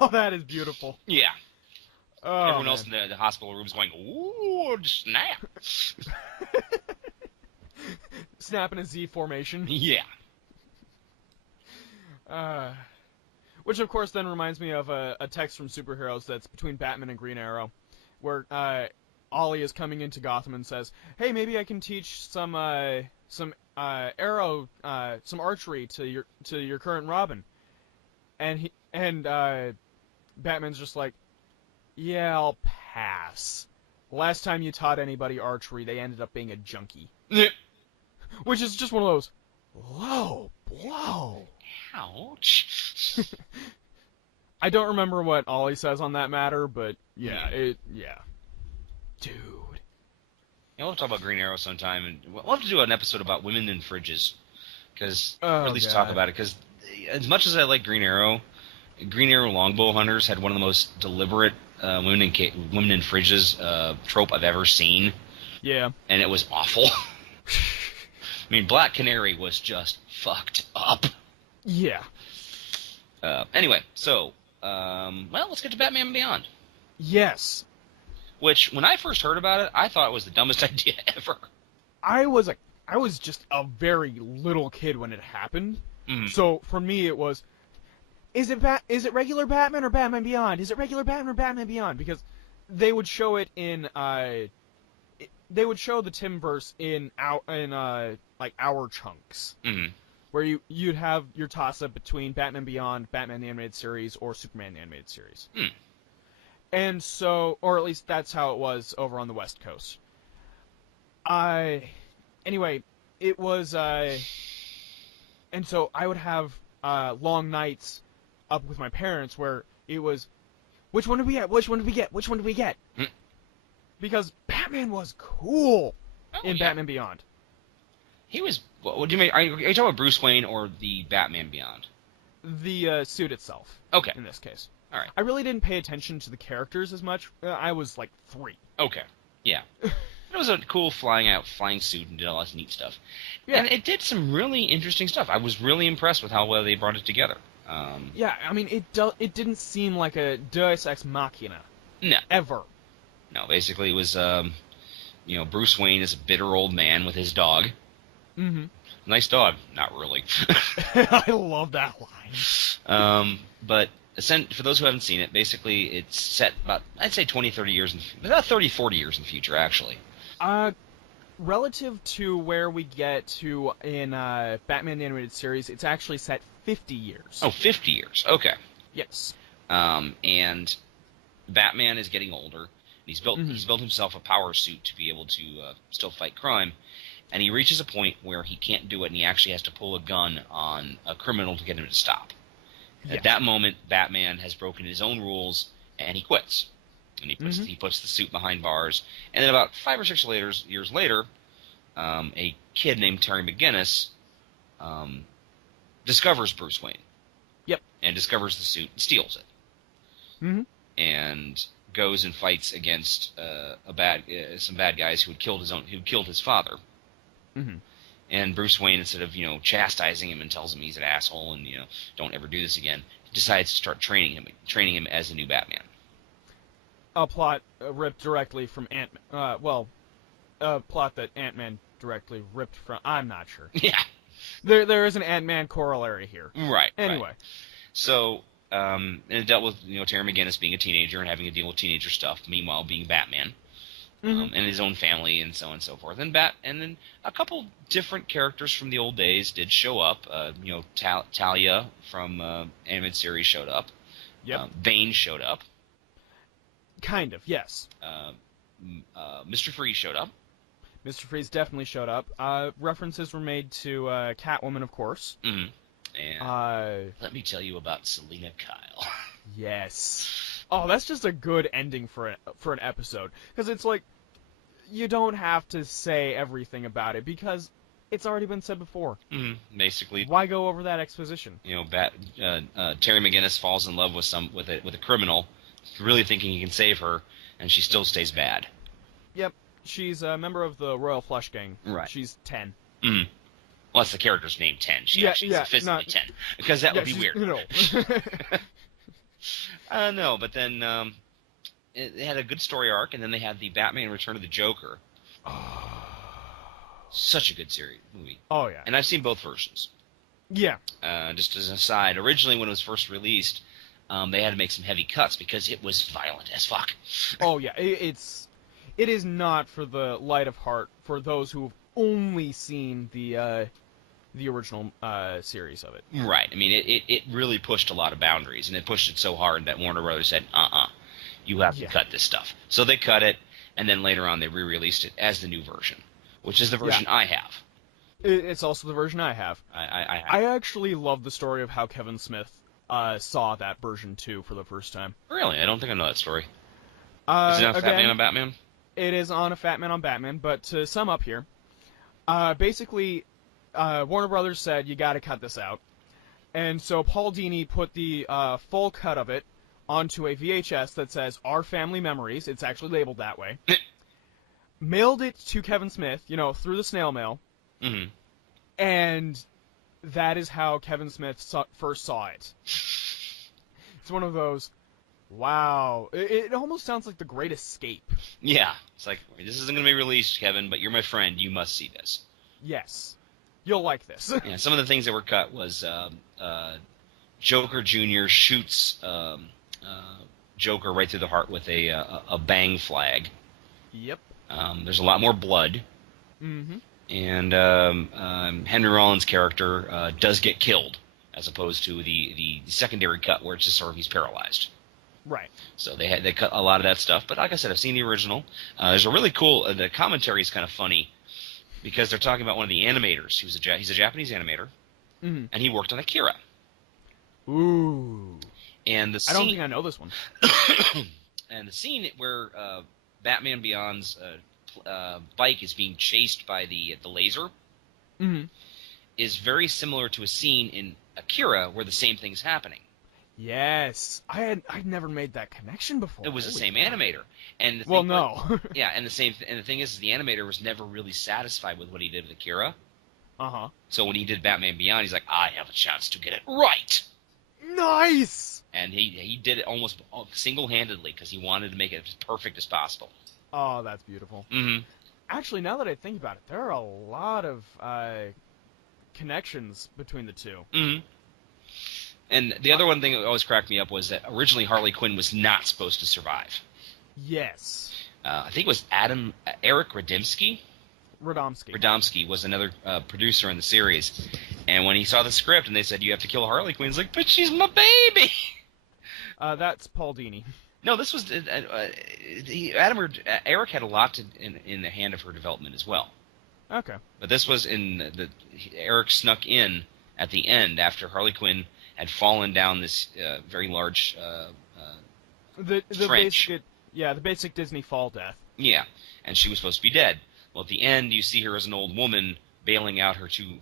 Oh, that is beautiful. Yeah. Oh, everyone else in the hospital room is going, "Ooh, snap!" Snap in a Z formation. Yeah. Which, of course, then reminds me of a text from Superheroes that's between Batman and Green Arrow, where Ollie is coming into Gotham and says, "Hey, maybe I can teach some archery to your current Robin." And Batman's just like, "Yeah, I'll pass. Last time you taught anybody archery, they ended up being a junkie." Which is just one of those low blow. Ouch. I don't remember what Ollie says on that matter, but yeah. Dude. We'll talk about Green Arrow sometime, and we'll have to do an episode about women in fridges, or at least talk about it, because as much as I like Green Arrow longbow hunters had one of the most deliberate women in fridges trope I've ever seen. Yeah. And it was awful. I mean, Black Canary was just fucked up. Yeah. Anyway, so, let's get to Batman Beyond. Yes. Which, when I first heard about it, I thought it was the dumbest idea ever. I was just a very little kid when it happened. Mm. So for me, it was, is it regular Batman or Batman Beyond? Is it regular Batman or Batman Beyond? Because they would show it in they would show the Timverse in hour chunks. Mm-hmm. Where you'd have your toss-up between Batman Beyond, Batman the Animated Series, or Superman the Animated Series. Mm. And so, or at least that's how it was over on the West Coast. Anyway, it was, and so I would have long nights up with my parents where it was, which one did we get? Which one did we get? Which one did we get? Mm. Because Batman was cool in Batman Beyond. He was. What do you mean? Are you talking about Bruce Wayne or the Batman Beyond? The suit itself. Okay. In this case. All right. I really didn't pay attention to the characters as much. I was like 3. Okay. Yeah. It was a cool flying suit and did all this neat stuff. Yeah. And it did some really interesting stuff. I was really impressed with how well they brought it together. Yeah. I mean, it didn't seem like a Deus Ex Machina. No. Ever. No. Basically, it was Bruce Wayne is a bitter old man with his dog. Mm-hmm. Nice dog. Not really. I love that line. But for those who haven't seen it, basically it's set about, I'd say 20, 30 years, about 30, 40 years in the future, actually. Relative to where we get to in Batman the Animated Series, it's actually set 50 years. Oh, 50 years. Okay. Yes. And Batman is getting older. He's built himself a power suit to be able to still fight crime. And he reaches a point where he can't do it, and he actually has to pull a gun on a criminal to get him to stop. Yeah. At that moment, Batman has broken his own rules, and he quits. And he puts the suit behind bars. And then about 5 or 6 years later, a kid named Terry McGinnis discovers Bruce Wayne. Yep. And discovers the suit and steals it. Mm-hmm. And goes and fights against some bad guys who had killed his father. Mm-hmm. And Bruce Wayne, instead of chastising him and tells him he's an asshole and don't ever do this again, decides to start training him as a new Batman. A plot ripped directly from Ant-Man. A plot that Ant-Man directly ripped from. I'm not sure. Yeah. There is an Ant-Man corollary here. Right. Anyway. Right. So, and it dealt with Terry McGinnis being a teenager and having to deal with teenager stuff. Meanwhile, being Batman. And his own family, and so on and so forth. And then a couple different characters from the old days did show up. Talia from animated series showed up. Yep. Bane showed up. Kind of, yes. Mr. Freeze showed up. Mr. Freeze definitely showed up. References were made to Catwoman, of course. Mm-hmm. And let me tell you about Selina Kyle. Yes. Oh, that's just a good ending for an episode, because it's like you don't have to say everything about it because it's already been said before. Basically, why go over that exposition? Terry McGinnis falls in love with a criminal, really thinking he can save her, and she still stays bad. Yep, she's a member of the Royal Flush Gang. Right. She's 10. Well, that's the character's name, 10. She actually is physically 10, because that would be weird. No, but then it had a good story arc, and then they had the Batman Return of the Joker. Such a good movie. Oh, yeah. And I've seen both versions. Yeah. Just as an aside, originally when it was first released, they had to make some heavy cuts because it was violent as fuck. Oh, yeah. it is not for the light of heart for those who have only seen the original series of it. Right. I mean, it really pushed a lot of boundaries, and it pushed it so hard that Warner Brothers said, you have to cut this stuff. So they cut it, and then later on they re-released it as the new version, which is the version I have. It's also the version I have. I actually love the story of how Kevin Smith saw that version 2 for the first time. Really? I don't think I know that story. Is it on Fat Man on Batman? It is on a Fat Man on Batman, but to sum up here, basically, Warner Brothers said, you gotta cut this out. And so Paul Dini put the full cut of it onto a VHS that says, Our Family Memories, it's actually labeled that way, mailed it to Kevin Smith, through the snail mail, and that is how Kevin Smith first saw it. It's one of those, wow. It almost sounds like The Great Escape. Yeah. It's like, this isn't going to be released, Kevin, but you're my friend. You must see this. Yes. You'll like this. Yeah, some of the things that were cut was Joker Jr. shoots Joker right through the heart with a bang flag. Yep. There's a lot more blood. Mm-hmm. And Henry Rollins' character does get killed, as opposed to the secondary cut where it's just sort of he's paralyzed. Right. So they cut a lot of that stuff. But like I said, I've seen the original. There's a really cool. The commentary is kind of funny because they're talking about one of the animators. He's a Japanese animator, and he worked on Akira. Ooh. And the scene, I don't think I know this one. And the scene where Batman Beyond's bike is being chased by the laser is very similar to a scene in Akira where the same thing's happening. Yes, I'd never made that connection before. It was the same animator, and yeah, and the thing is, the animator was never really satisfied with what he did with Akira. So when he did Batman Beyond, he's like, I have a chance to get it right. Nice. And he did it almost single-handedly because he wanted to make it as perfect as possible. Oh, that's beautiful. Actually, now that I think about it, there are a lot of connections between the two. And the other one thing that always cracked me up was that originally Harley Quinn was not supposed to survive. Yes. I think it was Eric Radomski. Radomski was another producer in the series. And when he saw the script and they said, you have to kill Harley Quinn, he's like, but she's my baby! That's Paul Dini. No, this was... Eric had a lot in the hand of her development as well. Okay. But this was Eric snuck in at the end after Harley Quinn had fallen down this very large trench. The basic Disney fall death. Yeah, and she was supposed to be dead. Well, at the end, you see her as an old woman bailing out her two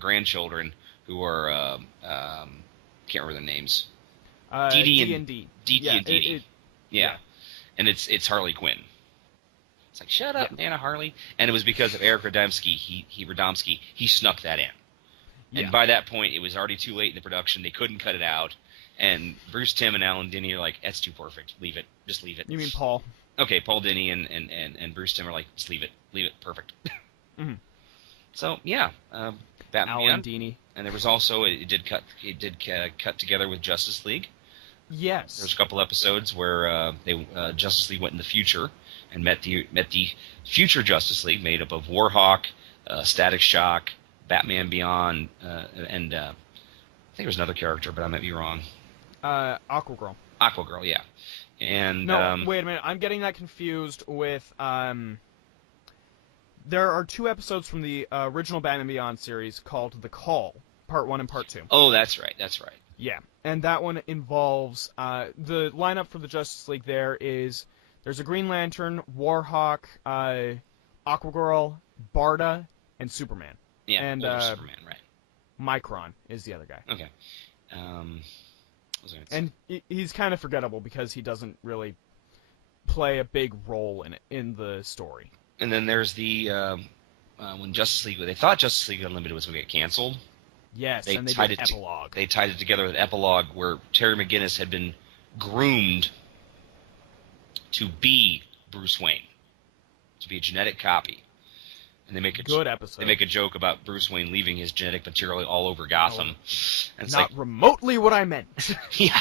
grandchildren who are can't remember their names. Dee and Dee. Yeah, and it's Harley Quinn. It's like, shut up, Nana Harley. And it was because of Eric Radomski. He snuck that in. And by that point, it was already too late in the production. They couldn't cut it out. And Bruce Timm and Alan Dini are like, that's too perfect. Leave it. Just leave it. You mean Paul? Okay, Paul Dini and Bruce Timm are like, just leave it. Leave it. Perfect. So, yeah. Batman Alan Dini. And there was also, it did cut together with Justice League. Yes. There's a couple episodes where Justice League went in the future and met the future Justice League made up of Warhawk, Static Shock, Batman Beyond, and I think there was another character, but I might be wrong. Aquagirl. Aquagirl, yeah. And no, wait a minute. I'm getting that confused with. There are 2 episodes from the original Batman Beyond series called The Call, Part 1 and Part 2. Oh, that's right. That's right. Yeah, and that one involves the lineup for the Justice League. There's a Green Lantern, Warhawk, Aquagirl, Barda, and Superman. Yeah, and Superman, right. Micron is the other guy. Okay. And he's kind of forgettable because he doesn't really play a big role in the story. And then there's the when Justice League, they thought Justice League Unlimited was going to get canceled. Yes, and they did Epilogue. They tied it together with Epilogue, where Terry McGinnis had been groomed to be Bruce Wayne, to be a genetic copy. And they make good episode. They make a joke about Bruce Wayne leaving his genetic material all over Gotham. And it's not remotely what I meant. Yeah.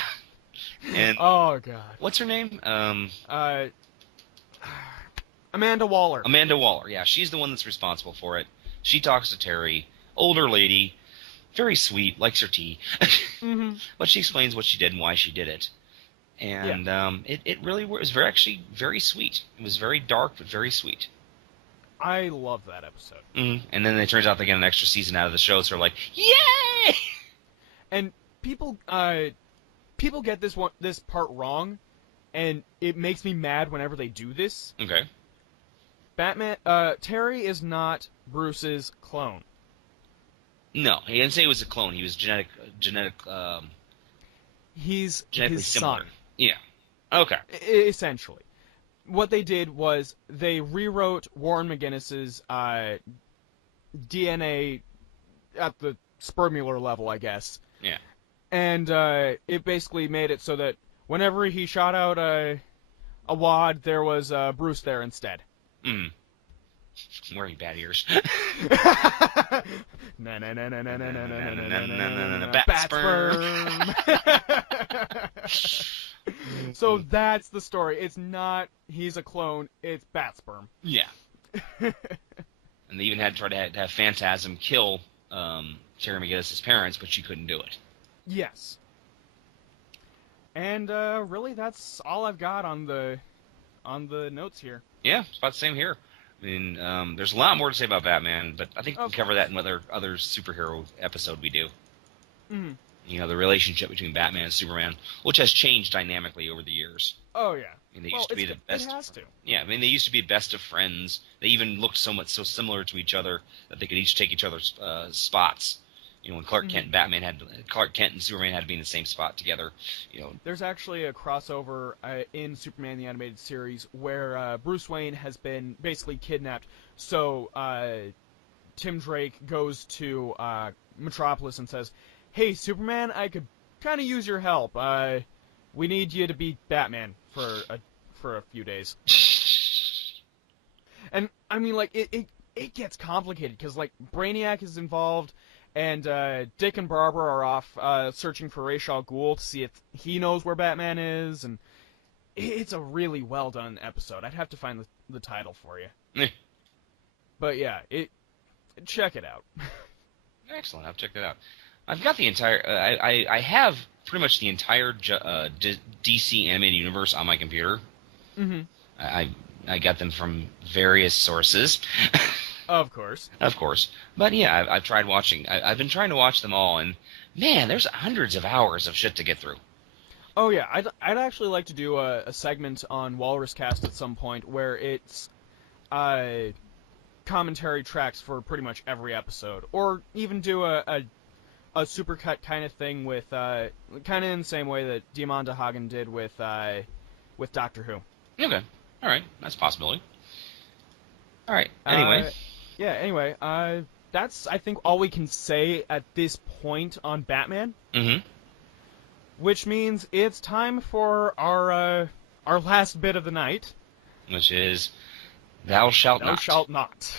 And oh God. What's her name? Amanda Waller. Amanda Waller, yeah, she's the one that's responsible for it. She talks to Terry, older lady, very sweet, likes her tea. Mm-hmm. But she explains what she did and why she did it. And it really was actually very sweet. It was very dark, but very sweet. I love that episode. And then it turns out they get an extra season out of the show, so they're like, yay! And people get this part wrong, and it makes me mad whenever they do this. Okay. Terry is not Bruce's clone. No, he didn't say he was a clone. He was He's genetically his similar. son. Yeah. Okay. Essentially. What they did was they rewrote Warren McGinnis's DNA at the spermular level, I guess. Yeah. And it basically made it so that whenever he shot out a wad, there was Bruce there instead. Wearing bad ears. Bat sperm. So that's the story. It's not he's a clone, it's bat sperm. Yeah. And they even had tried to have Phantasm kill Terry McGinnis' parents, but she couldn't do it. Yes. And really that's all I've got on the notes here. Yeah, it's about the same here. I mean, there's a lot more to say about Batman, but I think we'll cover that in other superhero episode we do. Mm-hmm. You know, the relationship between Batman and Superman, which has changed dynamically over the years. Oh, yeah. I mean, they used to be the best. It has to. Yeah, I mean, they used to be best of friends. They even looked so similar to each other that they could each take each other's spots. You know, when Clark Kent and Superman had to be in the same spot together. You know, there's actually a crossover in Superman the Animated Series where Bruce Wayne has been basically kidnapped. So Tim Drake goes to Metropolis and says, "Hey, Superman, I could kind of use your help. We need you to be Batman for a few days." And I mean, like it gets complicated because like Brainiac is involved. And Dick and Barbara are off searching for Ra's al Ghul to see if he knows where Batman is, and it's a really well done episode. I'd have to find the title for you. But yeah, check it out. Excellent, I'll check that out. I've got the entire. I have pretty much the entire DC animated universe on my computer. Mm-hmm. I got them from various sources. Of course. Of course. But yeah, I've tried watching. I've been trying to watch them all, and man, there's hundreds of hours of shit to get through. Oh yeah, I'd actually like to do a segment on Walrus Cast at some point where it's commentary tracks for pretty much every episode, or even do a supercut kind of thing with kind of in the same way that Diamanda Hagen did with Doctor Who. Okay. All right, that's a possibility. All right. Anyway. Anyway, that's, I think, all we can say at this point on Batman. Mm-hmm. Which means it's time for our last bit of the night. Which is, Thou Shalt Not. Thou Shalt Not.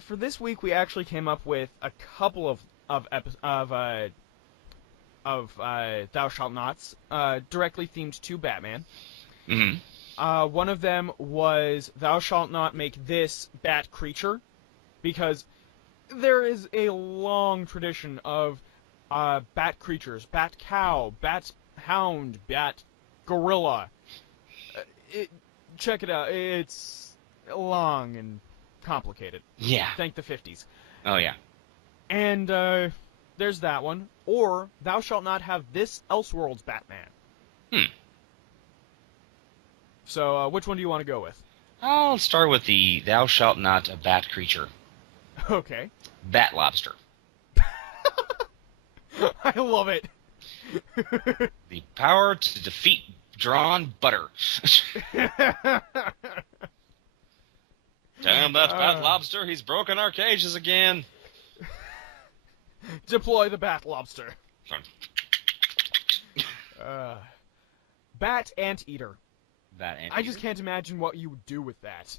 For this week, we actually came up with a couple of Thou Shalt Nots, directly themed to Batman. Mm-hmm. One of them was, thou shalt not make this bat creature, because there is a long tradition of bat creatures, bat cow, bat hound, bat gorilla. Check it out, it's long and complicated. Yeah. Thank the 50s. Oh, yeah. And there's that one, or thou shalt not have this Elseworlds Batman. So, which one do you want to go with? I'll start with the Thou Shalt Not a Bat Creature. Okay. Bat Lobster. I love it. The power to defeat drawn butter. Damn that Bat Lobster, he's broken our cages again. Deploy the Bat Lobster. Bat Anteater. I just can't imagine what you would do with that.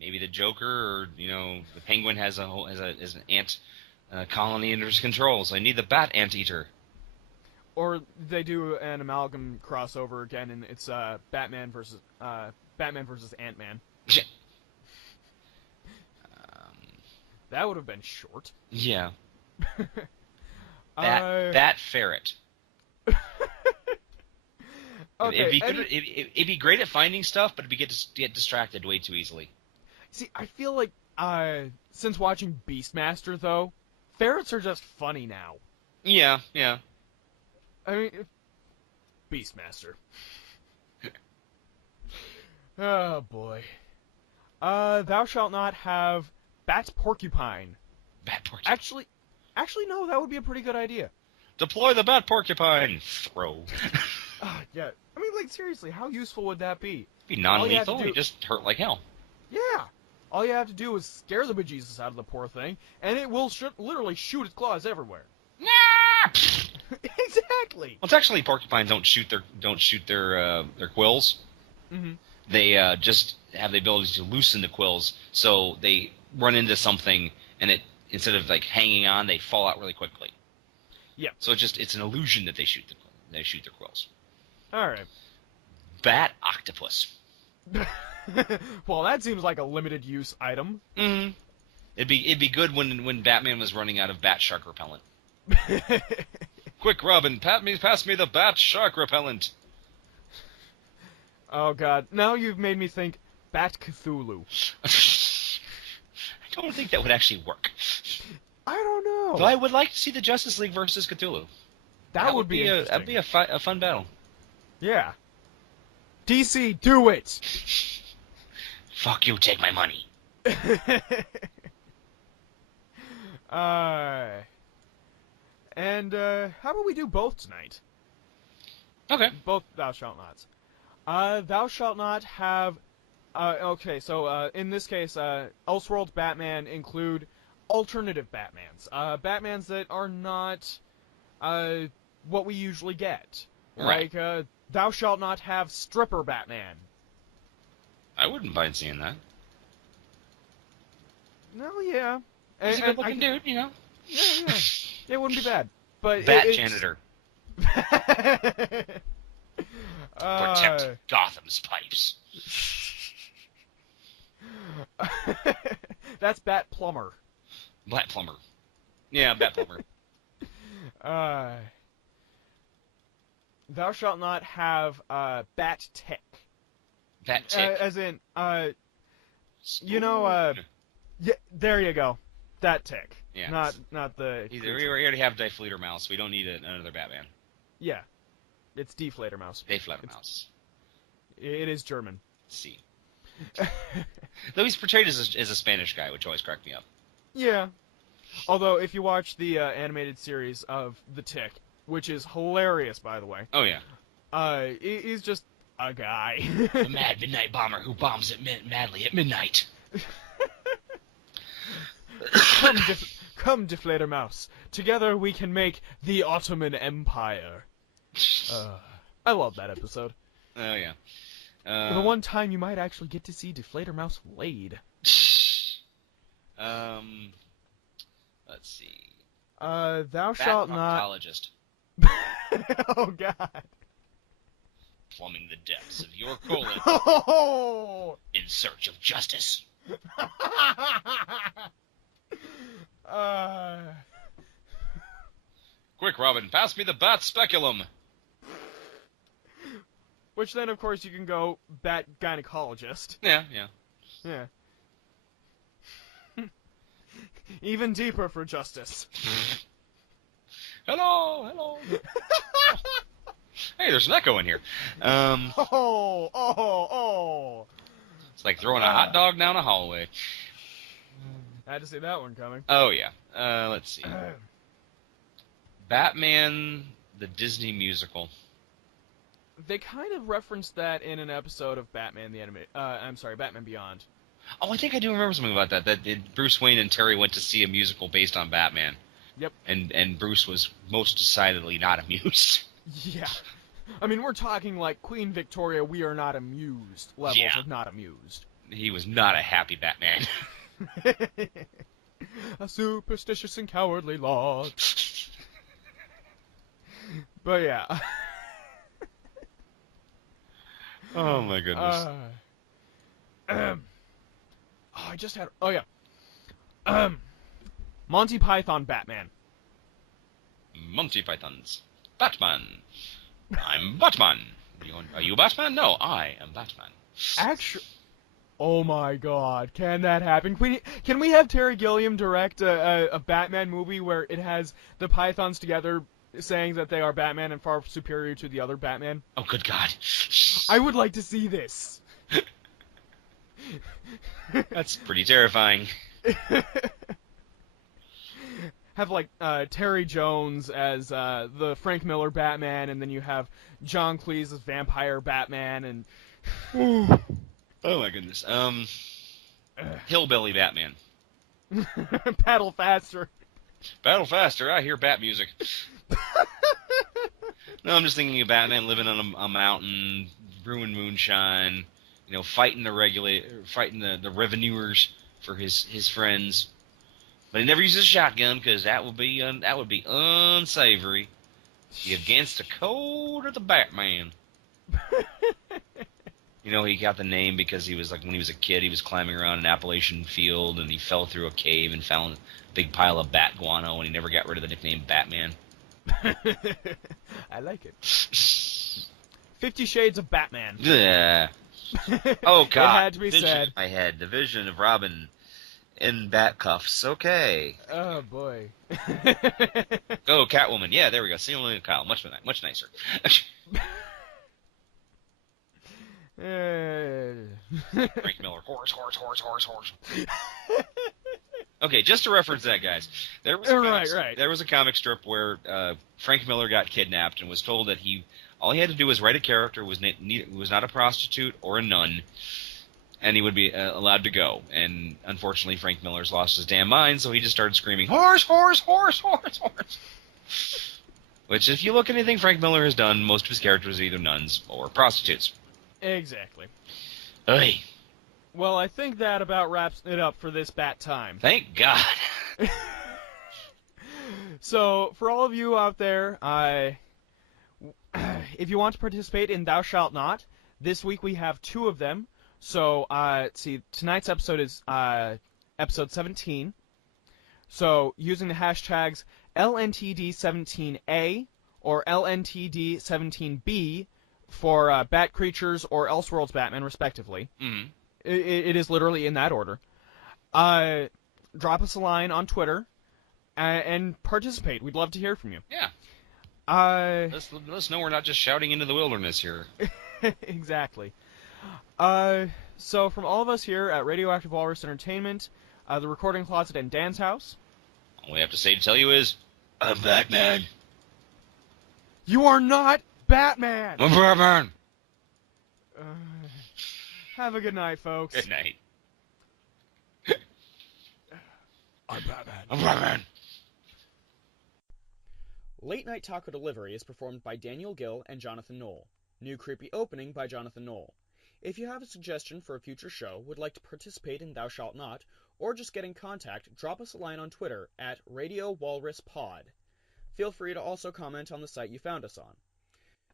Maybe the Joker, or the Penguin has an ant colony under his control, so I need the Bat Anteater. Or they do an amalgam crossover again, and it's Batman versus Ant-Man. That would have been short. Yeah. Bat ferret. Okay, it'd be great at finding stuff, but it'd get distracted way too easily. See, I feel like since watching Beastmaster, though, ferrets are just funny now. Yeah. I mean, Beastmaster. Oh boy. Thou shalt not have bat porcupine. Bat porcupine. Actually, no. That would be a pretty good idea. Deploy the bat porcupine. Throw. Yeah. I mean, like, seriously, how useful would that be? Be non-lethal. You just hurt like hell. Yeah. All you have to do is scare the bejesus out of the poor thing, and it will literally shoot its claws everywhere. Exactly. Well, it's actually porcupines don't shoot their quills. Mm-hmm. They just have the ability to loosen the quills, so they run into something, and instead of like hanging on, they fall out really quickly. Yeah. So it's an illusion that they shoot their quills. All right. Bat octopus. Well, that seems like a limited use item. Mm-hmm. It'd be good when Batman was running out of bat shark repellent. Quick, Robin, pass me the bat shark repellent. Oh God! Now you've made me think Bat Cthulhu. I don't think that would actually work. I don't know. Though I would like to see the Justice League versus Cthulhu. That would be interesting. That'd be a fun battle. Yeah. DC, do it! Fuck you, take my money. And how about we do both tonight? Okay. Both Thou Shalt Nots. Thou Shalt Not have... okay, so in this case, Elseworlds Batman include alternative Batmans. Batmans that are not what we usually get. Right. Like, Thou Shalt Not have Stripper Batman. I wouldn't mind seeing that. No, yeah. He's a good-looking dude, you know? Yeah. It wouldn't be bad. But Bat janitor. Protect Gotham's pipes. That's Bat Plumber. Bat plumber. Yeah, Bat plumber. Thou shalt not have Bat Tick. Bat tick. As in, you know, yeah, there you go. That tick. Yeah. Not the... We already have Deflator Mouse. We don't need another Batman. Yeah. It's Deflator Mouse. Deflator Mouse. It is German. See. Though he's portrayed as a Spanish guy, which always cracked me up. Yeah. Although, if you watch the animated series of The Tick, which is hilarious, by the way. Oh, yeah. He's just a guy. A mad midnight bomber who bombs madly at midnight. Come, Deflator Mouse. Together we can make the Ottoman Empire. I love that episode. Oh, yeah. The one time you might actually get to see Deflator Mouse laid. Let's see. Thou shalt not... Proctologist. Oh, God. Plumbing the depths of your colon. Oh! In search of justice. Quick, Robin, pass me the bat speculum. Which then, of course, you can go bat gynecologist. Yeah. Even deeper for justice. Hello. Hey, there's an echo in here. Oh. It's like throwing a hot dog down a hallway. I had to see that one coming. Oh, yeah. Let's see. Batman, the Disney musical. They kind of referenced that in an episode of Batman the Batman Beyond. Oh, I think I do remember something about that. That Bruce Wayne and Terry went to see a musical based on Batman. Yep. And Bruce was most decidedly not amused. Yeah. I mean, we're talking like Queen Victoria, we are not amused levels of not amused. He was not a happy Batman. A superstitious and cowardly lot. But yeah. Oh my goodness. I just had. Oh yeah. Monty Python Batman. Monty Python's Batman. I'm Batman. Are you Batman? No, I am Batman. Actually, oh my God, can that happen? Can we have Terry Gilliam direct a Batman movie where it has the Pythons together saying that they are Batman and far superior to the other Batman? Oh, good God. I would like to see this. That's pretty terrifying. Have like Terry Jones as the Frank Miller Batman, and then you have John Cleese as Vampire Batman, and oh my goodness. Hillbilly Batman. Paddle Faster. Battle faster, I hear bat music. No, I'm just thinking of Batman living on a mountain, brewing moonshine, fighting the revenuers for his friends. But he never uses a shotgun because that would be unsavory. He against the code of the Batman. He got the name because he was when he was a kid, he was climbing around an Appalachian field and he fell through a cave and found a big pile of bat guano, and he never got rid of the nickname Batman. I like it. 50 Shades of Batman. Yeah. Oh God! It had to be said. I had the vision of Robin in bat cuffs. Okay. Oh boy. Oh, Catwoman. Yeah, there we go. Single Kyle. Much nicer. Frank Miller. Horse. Okay, just to reference that, guys. There was a comic strip where Frank Miller got kidnapped and was told that all he had to do was write a character who was not a prostitute or a nun, and he would be allowed to go. And unfortunately, Frank Miller's lost his damn mind, so he just started screaming, "Horse, horse, horse, horse, horse!" Which, if you look at anything Frank Miller has done, most of his characters are either nuns or prostitutes. Exactly. Hey. Well, I think that about wraps it up for this bat time. Thank God. So, for all of you out there, if you want to participate in Thou Shalt Not, this week we have 2 of them. So, tonight's episode is episode 17. So, using the hashtags LNTD17A or LNTD17B for Bat Creatures or Elseworlds Batman, respectively. Mm-hmm. It is literally in that order. Drop us a line on Twitter and participate. We'd love to hear from you. Yeah. Let us know we're not just shouting into the wilderness here. Exactly. So from all of us here at Radioactive Walrus Entertainment, the Recording Closet, and Dan's house, all we have to say to tell you is, I'm Batman. You are not Batman! I'm Batman! Have a good night, folks. Good night. I'm Batman. I'm Batman. Late Night Taco Delivery is performed by Daniel Gill and Jonathan Knoll. New creepy opening by Jonathan Knoll. If you have a suggestion for a future show, would like to participate in Thou Shalt Not, or just get in contact, drop us a line on Twitter at Radio Walrus Pod. Feel free to also comment on the site you found us on.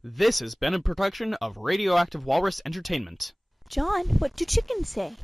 This has been a production of Radioactive Walrus Entertainment. John, what do chickens say?